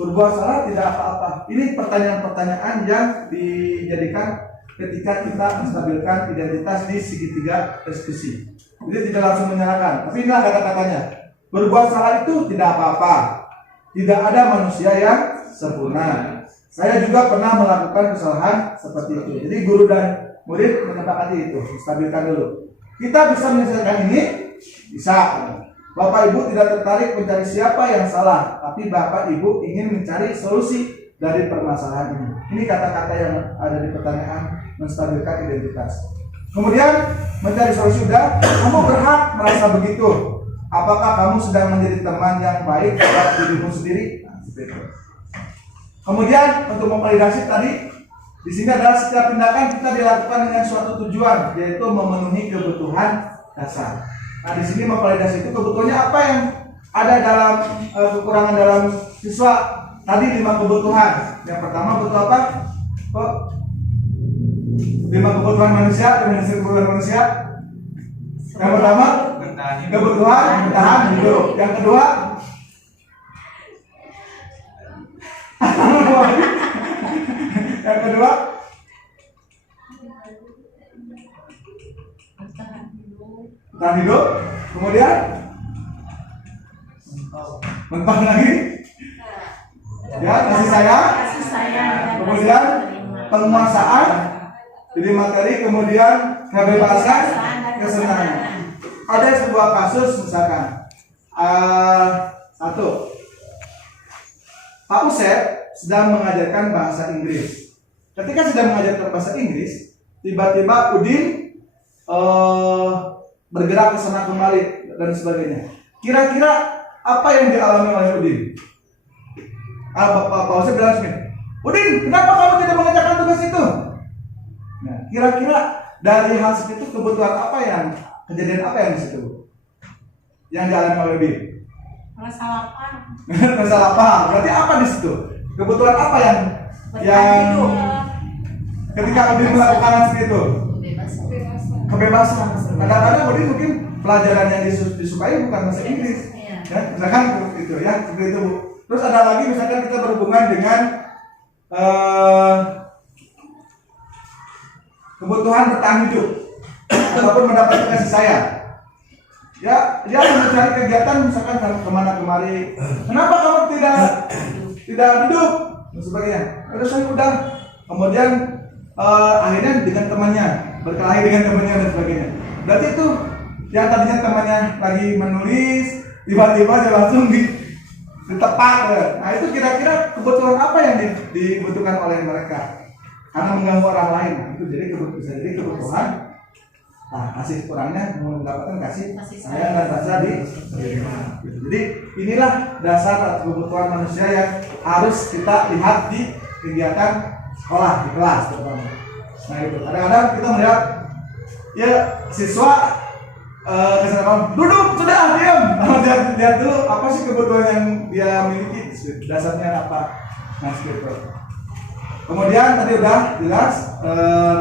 Berbuat salah tidak apa-apa. Ini pertanyaan-pertanyaan yang dijadikan ketika kita menstabilkan identitas di segitiga restitusi. Jadi tidak langsung menyalahkan, tapi inilah kata-katanya. Berbuat salah itu tidak apa-apa. Tidak ada manusia yang sempurna. Saya juga pernah melakukan kesalahan seperti itu. Jadi guru dan murid menyepakati itu, stabilkan dulu. Kita bisa menyelesaikan ini? Bisa. Bapak Ibu tidak tertarik mencari siapa yang salah, tapi Bapak Ibu ingin mencari solusi dari permasalahan ini. Ini kata-kata yang ada di pertanyaan menstabilkan identitas. Kemudian mencari solusi sudah, kamu berhak merasa begitu. Apakah kamu sedang menjadi teman yang baik buat dirimu sendiri? Nah, seperti itu. Kemudian untuk memvalidasi tadi di sini adalah setiap tindakan kita dilakukan dengan suatu tujuan, yaitu memenuhi kebutuhan dasar. Nah, di sini memvalidasi itu kebutuhannya apa yang ada dalam kekurangan dalam siswa tadi 5 kebutuhan. Yang pertama butuh apa? Kok 5 kebutuhan manusia, definisi kebutuhan manusia. Yang pertama kebutuhan bertahan hidup. Yang kedua yang kedua bertahan hidup. Kemudian mentok lagi ya, kasih sayang. Kemudian penguasaan, jadi materi. Kemudian kebebasan, kesenangan. Ada sebuah kasus misalkan satu, Pak Usep sedang mengajarkan bahasa Inggris. Ketika sedang mengajarkan bahasa Inggris, tiba-tiba Udin bergerak ke sana kembali dan sebagainya. Kira-kira apa yang dialami oleh Udin? Pak Usep bilang segini, Udin, kenapa kamu tidak mengerjakan tugas itu? Nah, kira-kira dari hal seperti itu kebutuhan apa yang kejadian apa yang di situ yang dialami oleh Udin? Rasa lapar. Rasa lapar. Berarti apa di situ? Kebutuhan apa yang ketika Udin melakukan hal seperti itu? Kebebasan. Kadang-kadang Udin mungkin pelajaran yang disukai bukan bahasa Inggris. Ya, misalkan itu ya, seperti itu Bu. Terus ada lagi misalkan kita berhubungan dengan kebutuhan bertahan hidup ataupun mendapatkan kasih sayang. Ya, dia mencari kegiatan misalkan kemana kemari. Kenapa kamu tidak duduk dan sebagainya? Terus saya udah. Kemudian akhirnya dengan temannya berkelahi dengan temannya dan sebagainya. Berarti itu yang tadinya temannya lagi menulis, tiba-tiba dia langsung ditepak. Nah itu kira-kira kebutuhan apa yang dibutuhkan oleh mereka karena mengganggu orang lain. Nah, itu bisa jadi kebutuhan. Nah, kasih kurangnya mendapatkan kasih sayang dan rasa diterima. Jadi inilah dasar kebutuhan manusia yang harus kita lihat di kegiatan sekolah, di kelas terutama. Nah itu kadang-kadang kita melihat ya siswa kesadaran duduk sudah diam. Lihat dulu apa sih kebutuhan yang dia miliki, dasarnya apa. Nah seperti itu. Kemudian tadi udah jelas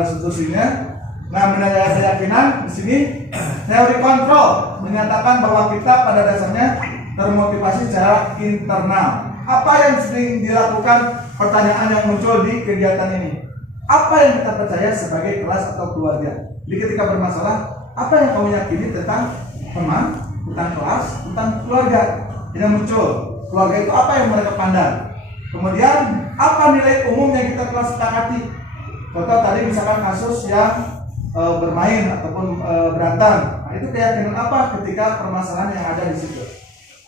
restitusinya. Nah, menilai keyakinan di sini teori kontrol menyatakan bahwa kita pada dasarnya termotivasi secara internal. Apa yang sering dilakukan, pertanyaan yang muncul di kegiatan ini? Apa yang kita percaya sebagai kelas atau keluarga? Jadi ketika bermasalah, apa yang kamu yakini tentang teman, tentang kelas, tentang keluarga? Yang muncul, keluarga itu apa yang mereka pandang? Kemudian apa nilai umum yang kita telah sepakati? Contoh tadi misalkan kasus yang bermain ataupun berantem. Nah, itu keyakinan apa ketika permasalahan yang ada di situ.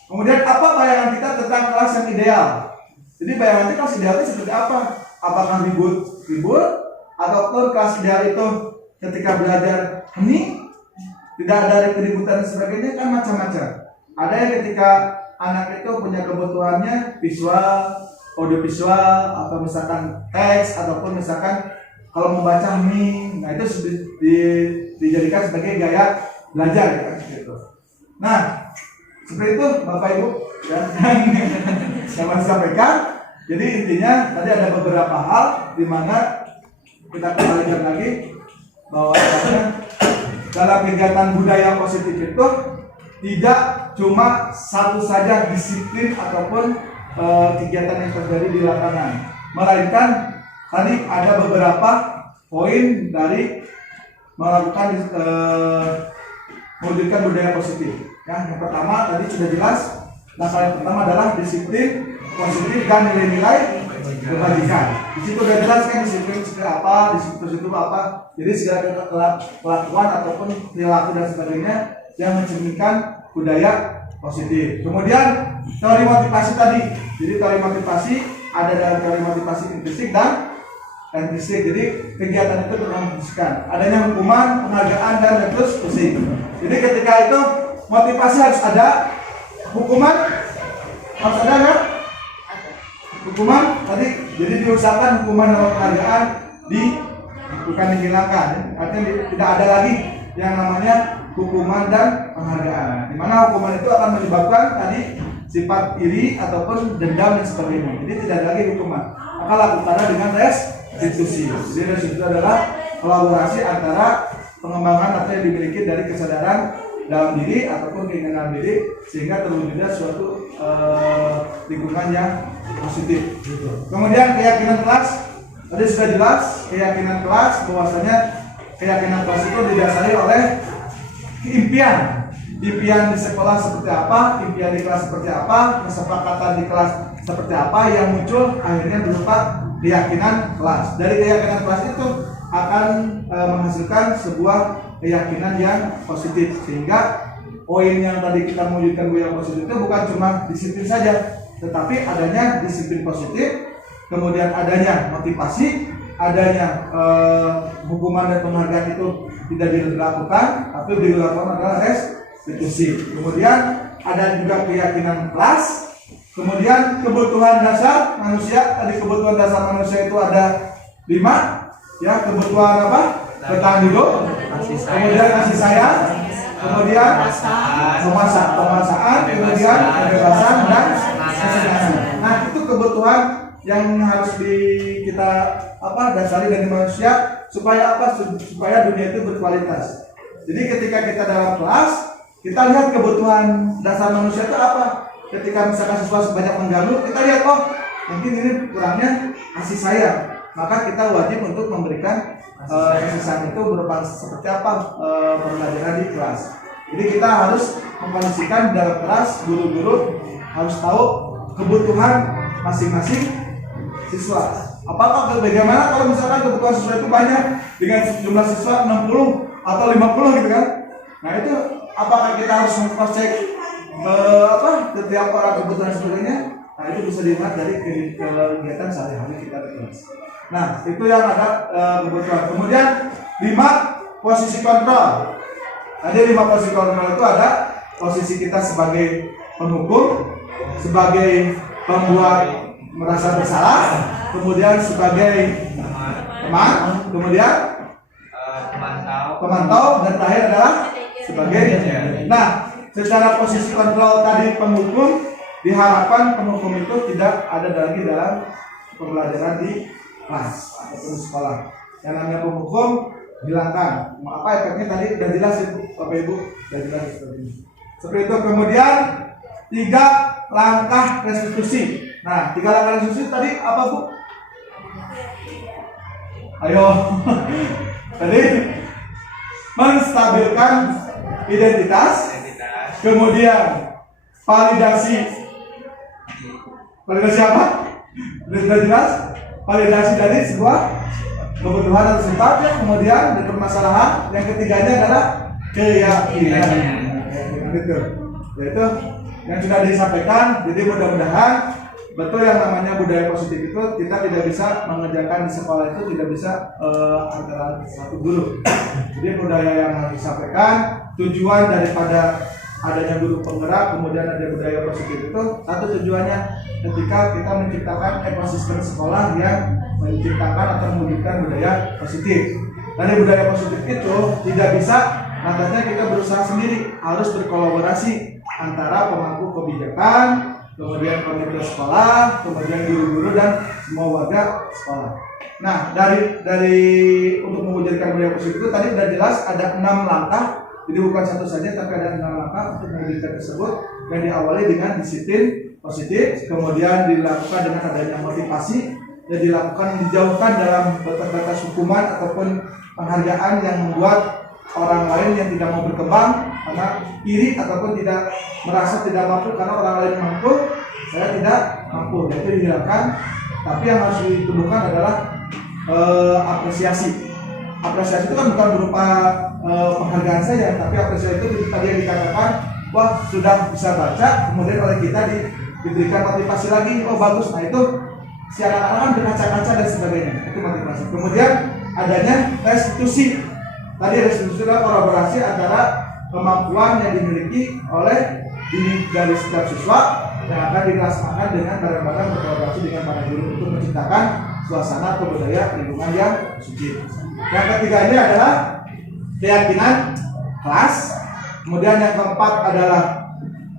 Kemudian apa bayangan kita tentang kelas yang ideal? Jadi bayangan kita kelas ideal itu seperti apa? Apakah ribut ataupun kelas ideal itu ketika belajar hening, tidak ada keributan dan sebagainya, kan macam-macam. Ada yang ketika anak itu punya kebutuhannya visual, audiovisual, atau misalkan teks, ataupun misalkan kalau membaca hening, nah itu dijadikan sebagai gaya belajar ya, gitu. Nah, seperti itu Bapak Ibu ya, yang saya sampaikan. Jadi intinya tadi ada beberapa hal di mana kita kembalikan lagi bahwa dalam kegiatan budaya positif itu tidak cuma satu saja disiplin ataupun kegiatan yang terjadi di lapangan, melainkan tadi ada beberapa poin dari melakukan mewujudkan budaya positif. Ya, yang pertama tadi sudah jelas. Langkah yang pertama adalah disiplin positif dan nilai-nilai kebajikan. Di situ sudah jelas kan disiplin seperti apa, disiplin itu apa. Jadi segala kelakuan ataupun perilaku dan sebagainya yang mencerminkan budaya positif. Kemudian teori motivasi tadi. Jadi teori motivasi ada dalam teori motivasi intrinsik dan ekstrisik. Jadi kegiatan itu terkondisikan. Adanya hukuman, penghargaan dan retribusi. Jadi ketika itu motivasi harus ada, hukuman harus ada kan? Hukuman tadi jadi diusahakan hukuman dan penghargaan bukan dihilangkan, artinya tidak ada lagi yang namanya hukuman dan penghargaan. Di mana hukuman itu akan menyebabkan tadi sifat iri ataupun dendam dan sebagainya. Jadi tidak ada lagi hukuman. Maka lakukanlah dengan restitusi. Jadi restitusi adalah kolaborasi antara pengembangan atau yang dimiliki dari kesadaran dalam diri ataupun keinginan diri sehingga terwujudnya suatu lingkungan yang positif. Kemudian keyakinan kelas tadi sudah jelas, keyakinan kelas bahwasanya keyakinan kelas itu didasari oleh impian di sekolah seperti apa, impian di kelas seperti apa, kesepakatan di kelas seperti apa yang muncul akhirnya berupa keyakinan kelas. Dari keyakinan kelas itu akan menghasilkan sebuah keyakinan yang positif, sehingga poin yang tadi kita mewujudkan yang positif itu bukan cuma disiplin saja, tetapi adanya disiplin positif, kemudian adanya motivasi, adanya hukuman dan penghargaan itu tidak dilakukan, tapi dilakukan adalah restitusi. Kemudian ada juga keyakinan kelas, kemudian kebutuhan dasar manusia. Tadi kebutuhan dasar manusia itu ada 5. Ya, kebutuhan apa? Bertahan hidup, kemudian kasih sayang, kemudian penguasaan, kemudian kebebasan dan kesenangan. Nah, itu kebutuhan yang harus kita dasari dari manusia supaya supaya dunia itu berkualitas. Jadi ketika kita dalam kelas, kita lihat kebutuhan dasar manusia itu apa. Ketika misalkan siswa sebanyak mengganggu, kita lihat mungkin ini kurangnya kasih sayang. Maka kita wajib untuk memberikan kasih sayang itu berupa seperti apa pembelajaran di kelas. Jadi kita harus mengkondisikan dalam kelas, guru-guru harus tahu kebutuhan masing-masing siswa. Apakah bagaimana kalau misalkan kebutuhan siswa itu banyak dengan jumlah siswa 60 atau 50 gitu kan? Nah itu apakah kita harus mengcek setiap orang kebutuhan sebagainya? Nah itu bisa dilihat dari kegiatan sehari-hari kita di kelas. Nah itu yang ada kebutuhan. Kemudian 5 posisi kontrol. Tadi 5 posisi kontrol itu ada posisi kita sebagai penghukum, sebagai pembuat merasa bersalah, kemudian sebagai teman, kemudian pemantau, dan terakhir adalah sebagai. Nah, secara posisi kontrol tadi penghukum, diharapkan penghukum itu tidak ada lagi dalam pembelajaran di kelas ataupun sekolah. Yang namanya penghukum hilangkan. Apa efeknya tadi sudah jelas Ibu, Bapak Ibu, sudah jelas seperti ini. Seperti itu. Kemudian 3 langkah restitusi. Nah, 3 langkah restitusi tadi apa Bu? Ayo. Tadi menstabilkan identitas, kemudian validasi apa? Sudah jelas? Validasi dari sebuah kebutuhan atau sifat, kemudian dari permasalahan. Yang ketiganya adalah keyakinan. Betul. Yaitu yang sudah disampaikan. Jadi mudah-mudahan betul yang namanya budaya positif itu kita tidak bisa mengerjakan di sekolah itu tidak bisa antara satu guru. Jadi budaya yang harus disampaikan, tujuan daripada adanya guru penggerak, kemudian ada budaya positif itu satu tujuannya ketika kita menciptakan ekosistem sekolah yang menciptakan atau mewujudkan budaya positif. Dari budaya positif itu tidak bisa lantasnya kita berusaha sendiri, harus berkolaborasi antara pemangku kebijakan, kemudian komite sekolah, kemudian guru-guru dan semua warga sekolah. Nah, dari untuk mewujudkan budaya positif itu tadi sudah jelas ada 6 langkah. Jadi bukan satu saja, tapi ada 6 langkah untuk mewujudkan tersebut yang diawali dengan disiplin positif, kemudian dilakukan dengan adanya motivasi, dan dilakukan dijauhkan dalam batas-batas hukuman ataupun penghargaan yang membuat orang lain yang tidak mau berkembang karena iri ataupun tidak merasa tidak mampu karena orang lain mampu, saya tidak mampu, itu dihilangkan. Tapi yang harus ditumbuhkan adalah apresiasi. Apresiasi itu kan bukan berupa penghargaan saja, tapi apresiasi itu tadi yang dikatakan, wah sudah bisa baca, kemudian oleh kita diberikan motivasi lagi, oh bagus. Nah itu si anak-anak kan berkaca-kaca dan sebagainya, itu motivasi. Kemudian adanya restitusi. Tadi restitusi adalah kolaborasi antara kemampuan yang dimiliki oleh diri dari setiap siswa yang akan dilaksanakan dengan bareng-bareng berkolaborasi dengan para guru untuk menciptakan suasana atau budaya lingkungan yang suci. Yang ketiga ini adalah keyakinan kelas. Kemudian yang keempat adalah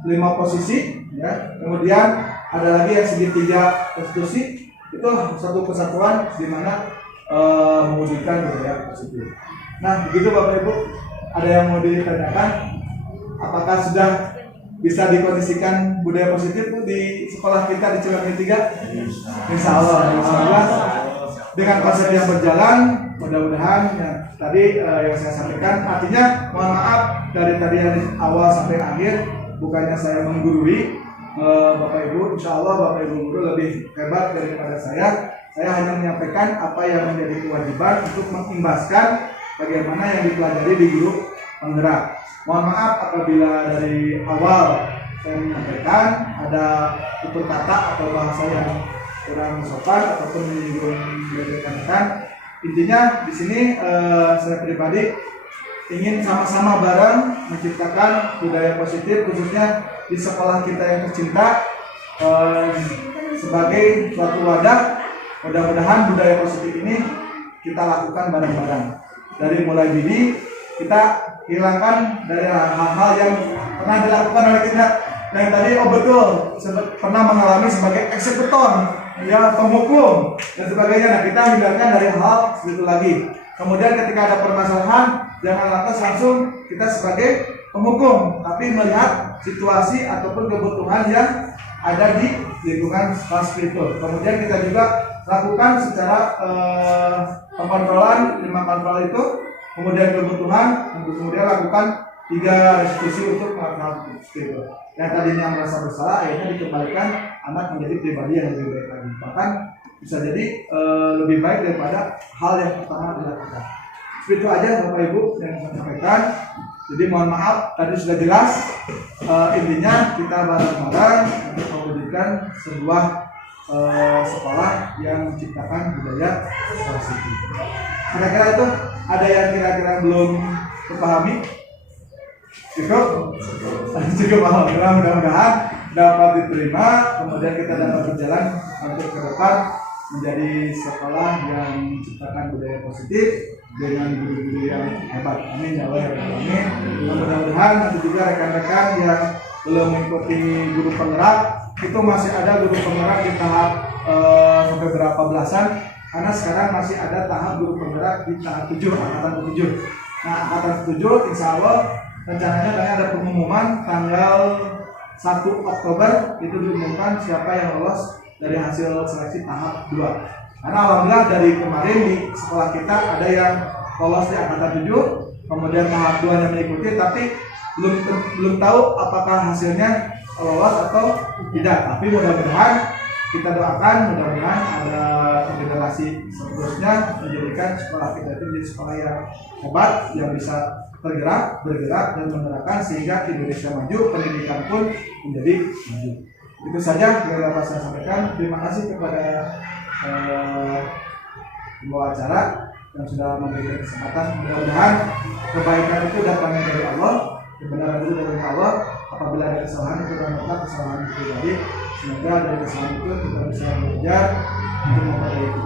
5 posisi, ya. Kemudian ada lagi yang segitiga konstitusi, itu satu kesatuan di mana mewujudkan budaya positif. Nah, begitu Bapak Ibu, ada yang mau ditanyakan? Apakah sudah bisa dikondisikan budaya positif di sekolah kita di Cileunyi 3? Insya Allah, alhamdulillah. Dengan konsep yang berjalan, mudah-mudahan ya, tadi yang saya sampaikan, artinya mohon maaf dari tadi yang awal sampai akhir, bukannya saya menggurui Bapak Ibu. Insya Allah Bapak Ibu guru lebih hebat daripada saya. Saya hanya menyampaikan apa yang menjadi kewajiban untuk mengimbaskan bagaimana yang dipelajari di guru penggerak. Mohon maaf apabila dari awal saya menyampaikan ada tutur kata atau bahasa yang kurang sopan ataupun menyinggung rekan-rekan. Intinya di sini saya pribadi ingin sama-sama bareng menciptakan budaya positif khususnya di sekolah kita yang tercinta sebagai suatu wadah. Mudah-mudahan budaya positif ini kita lakukan bareng-bareng. Dari mulai dini kita hilangkan dari hal-hal yang pernah dilakukan oleh kita yang tadi betul pernah mengalami sebagai eksekutor, ya, penghukum dan sebagainya. Nah, kita hindarkan dari hal seperti itu lagi. Kemudian ketika ada permasalahan, jangan lantas langsung kita sebagai penghukum, tapi melihat situasi ataupun kebutuhan yang ada di lingkungan seperti itu. Kemudian kita juga lakukan secara pengontrolan 5 kontrol itu, kemudian kebutuhan, kemudian lakukan 3 restitusi untuk melakukan itu. Yang tadinya merasa bersalah, akhirnya dikembalikan anak menjadi pribadi yang lebih baik lagi. Bahkan bisa jadi lebih baik daripada hal yang pertama dilakukan. Seperti itu aja Bapak Ibu yang saya sampaikan. Jadi mohon maaf, tadi sudah jelas. Intinya kita bareng-bareng untuk mewujudkan sebuah sekolah yang menciptakan budaya positif. Kira-kira itu ada yang kira-kira belum terpahami? Cukup? Cukup, alhamdulillah. Mudah-mudahan dapat diterima, kemudian kita dapat berjalan untuk ke depan menjadi sekolah yang menciptakan budaya positif dengan guru-guru yang hebat. Amin ya Allah ya Rabbal Alamin. Mudah-mudahan nanti juga rekan-rekan yang belum mengikuti guru penggerak, itu masih ada guru penggerak di tahap sampai berapa belasan, karena sekarang masih ada tahap guru penggerak di tahap 7, angkatan 7. Nah, angkatan 7 insya Allah rencananya ada pengumuman tanggal 1 Oktober, itu diumumkan siapa yang lolos dari hasil seleksi tahap 2. Karena alhamdulillah dari kemarin di sekolah kita ada yang lolos di angkatan 7, kemudian tahap 2 yang mengikuti, tapi belum tahu apakah hasilnya lolos atau tidak. Tapi mudah-mudahan kita doakan, mudah-mudahan ada generasi seterusnya menjadikan sekolah kita itu menjadi sekolah yang hebat, yang bisa bergerak dan menerapkan sehingga Indonesia maju, pendidikan pun menjadi maju. Itu saja yang dapat saya sampaikan. Terima kasih kepada pembawa acara yang sudah memberikan kesempatan. Mudah-mudahan kebaikan itu datangnya dari Allah, kebenaran itu dari Allah. Apabila ada kesalahan itu adalah kesalahan pribadi. Semoga dari kesalahan itu kita bisa belajar untuk memperbaiki.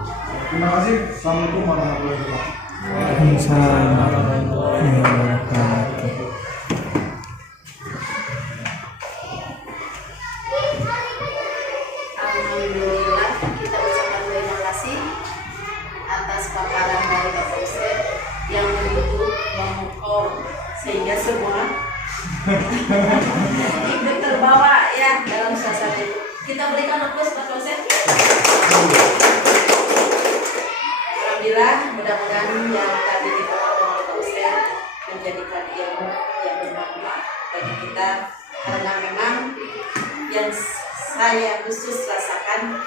Terima kasih. Assalamualaikum warahmatullahi wabarakatuh. Waalaikumsalam warahmatullahi wabarakatuh. Alhamdulillah, kita ucapkan terima kasih atas paparan dari Bapak Ustaz yang begitu memukau sehingga semua ikut terbawa ya dalam suasana itu. Kita berikan aplaus Bapak Ustaz. Alhamdulillah, mudah-mudahan yang tadi dibawakan oleh Bapak Ustaz menjadikan ilmu yang bermanfaat bagi kita, karena memang yang saya khusus rasakan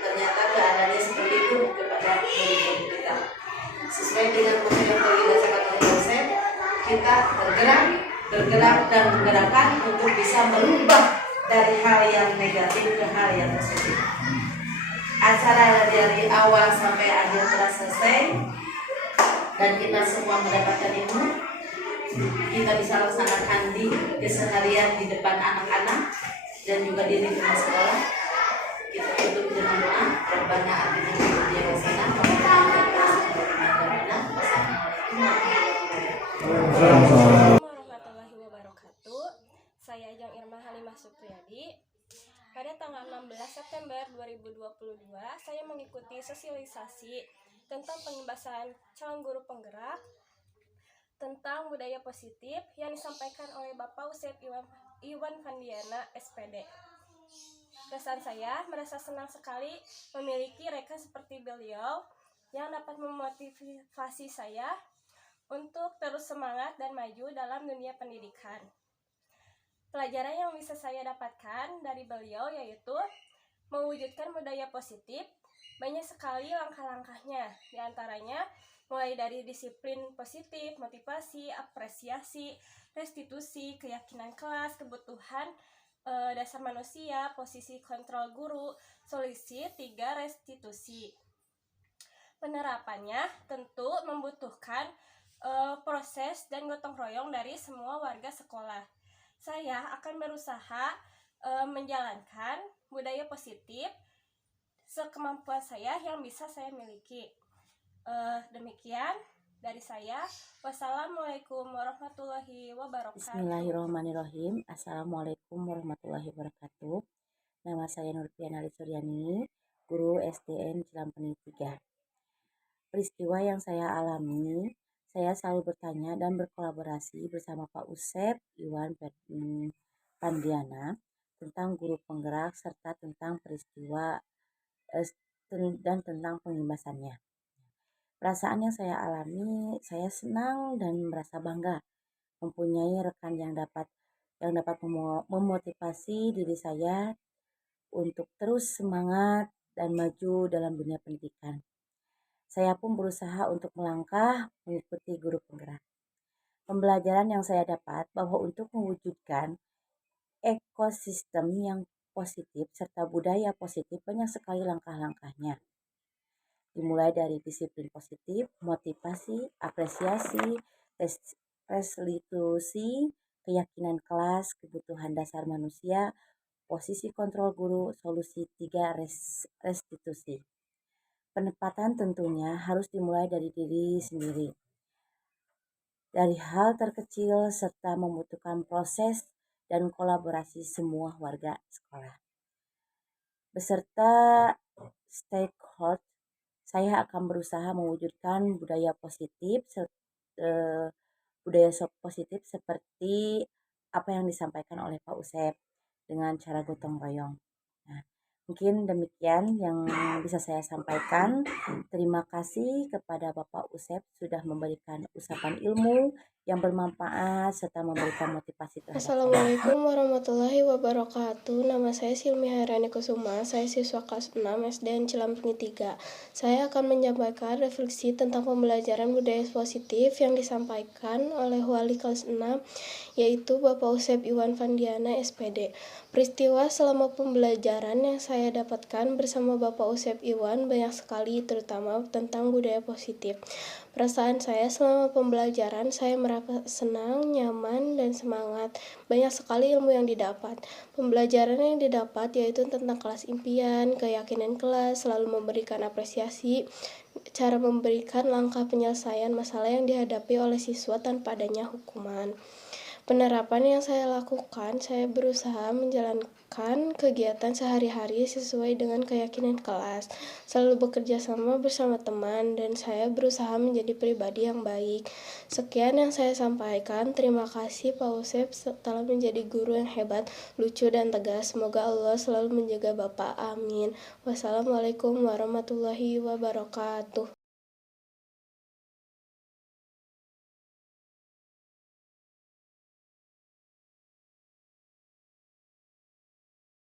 ternyata keadaannya seperti itu kepada murid-murid kita. Sesuai dengan apa yang tadi dirasakan oleh dosen, kita bergerak dan menggerakkan untuk bisa merubah dari hal yang negatif ke hal yang positif. Acara dari awal sampai akhir telah selesai dan kita semua mendapatkan ilmu. kita bisa laksanakan di keseharian di depan anak-anak dan juga di lingkungan sekolah. Kita tutup dengan doa. Rabbana atina fid dunya hasanah wa fil akhirati hasanah wa qina adzabannar. Wassalamualaikum warahmatullahi wabarakatuh. Saya Ajeng Irma Halimah Supriyadi. Pada tanggal 16 September 2022, saya mengikuti sosialisasi tentang pengembasan calon guru penggerak tentang budaya positif yang disampaikan oleh Bapak Usep Iwan Fandiana, SPD. Kesan saya merasa senang sekali memiliki rekan seperti beliau yang dapat memotivasi saya untuk terus semangat dan maju dalam dunia pendidikan. Pelajaran yang bisa saya dapatkan dari beliau yaitu mewujudkan budaya positif. Banyak sekali langkah-langkahnya, diantaranya mulai dari disiplin positif, motivasi, apresiasi, restitusi, keyakinan kelas, kebutuhan dasar manusia, posisi kontrol guru, solusi 3 restitusi. Penerapannya tentu membutuhkan proses dan gotong royong dari semua warga sekolah. Saya akan berusaha menjalankan budaya positif sekemampuan saya yang bisa saya miliki. Demikian dari saya. Wassalamualaikum warahmatullahi wabarakatuh. Bismillahirrahmanirrahim. Assalamualaikum warahmatullahi wabarakatuh. Nama saya Nurfiana Suryani, guru SDN Cilampeni 3. Peristiwa yang saya alami, saya selalu bertanya dan berkolaborasi bersama Pak Usep Iwan Fandiana tentang guru penggerak serta tentang peristiwa dan tentang pengimbasannya. Perasaan yang saya alami, saya senang dan merasa bangga mempunyai rekan yang dapat memotivasi diri saya untuk terus semangat dan maju dalam dunia pendidikan. Saya pun berusaha untuk melangkah mengikuti guru penggerak. Pembelajaran yang saya dapat bahwa untuk mewujudkan ekosistem yang positif serta budaya positif banyak sekali langkah-langkahnya. Dimulai dari disiplin positif, motivasi, apresiasi, restitusi, keyakinan kelas, kebutuhan dasar manusia, posisi kontrol guru, solusi 3 restitusi. Penempatan tentunya harus dimulai dari diri sendiri. Dari hal terkecil serta membutuhkan proses dan kolaborasi semua warga sekolah. Beserta stakeholder, saya akan berusaha mewujudkan budaya positif seperti apa yang disampaikan oleh Pak Usep dengan cara gotong royong. Nah, mungkin demikian yang bisa saya sampaikan. Terima kasih kepada Bapak Usep sudah memberikan usapan ilmu yang bermanfaat serta memberikan motivasi terhadap saya. Assalamualaikum warahmatullahi wabarakatuh. Nama saya Silmi Hairani Kusuma. Saya siswa kelas 6 SDN Cilampeni 3. Saya akan menyampaikan refleksi tentang pembelajaran budaya positif yang disampaikan oleh wali kelas 6, yaitu Bapak Usep Iwan Fandiana, SPD. Peristiwa selama pembelajaran yang saya dapatkan bersama Bapak Usep Iwan banyak sekali, terutama tentang budaya positif. Perasaan saya selama pembelajaran, saya merasa senang, nyaman, dan semangat. Banyak sekali ilmu yang didapat. Pembelajaran yang didapat yaitu tentang kelas impian, keyakinan kelas, selalu memberikan apresiasi, cara memberikan langkah penyelesaian masalah yang dihadapi oleh siswa tanpa adanya hukuman. Penerapan yang saya lakukan, saya berusaha menjalankan kegiatan sehari-hari sesuai dengan keyakinan kelas, selalu bekerja sama bersama teman, dan saya berusaha menjadi pribadi yang baik. Sekian yang saya sampaikan. Terima kasih Pak Usep telah menjadi guru yang hebat, lucu, dan tegas. Semoga Allah selalu menjaga Bapak. Amin. Wassalamualaikum warahmatullahi wabarakatuh.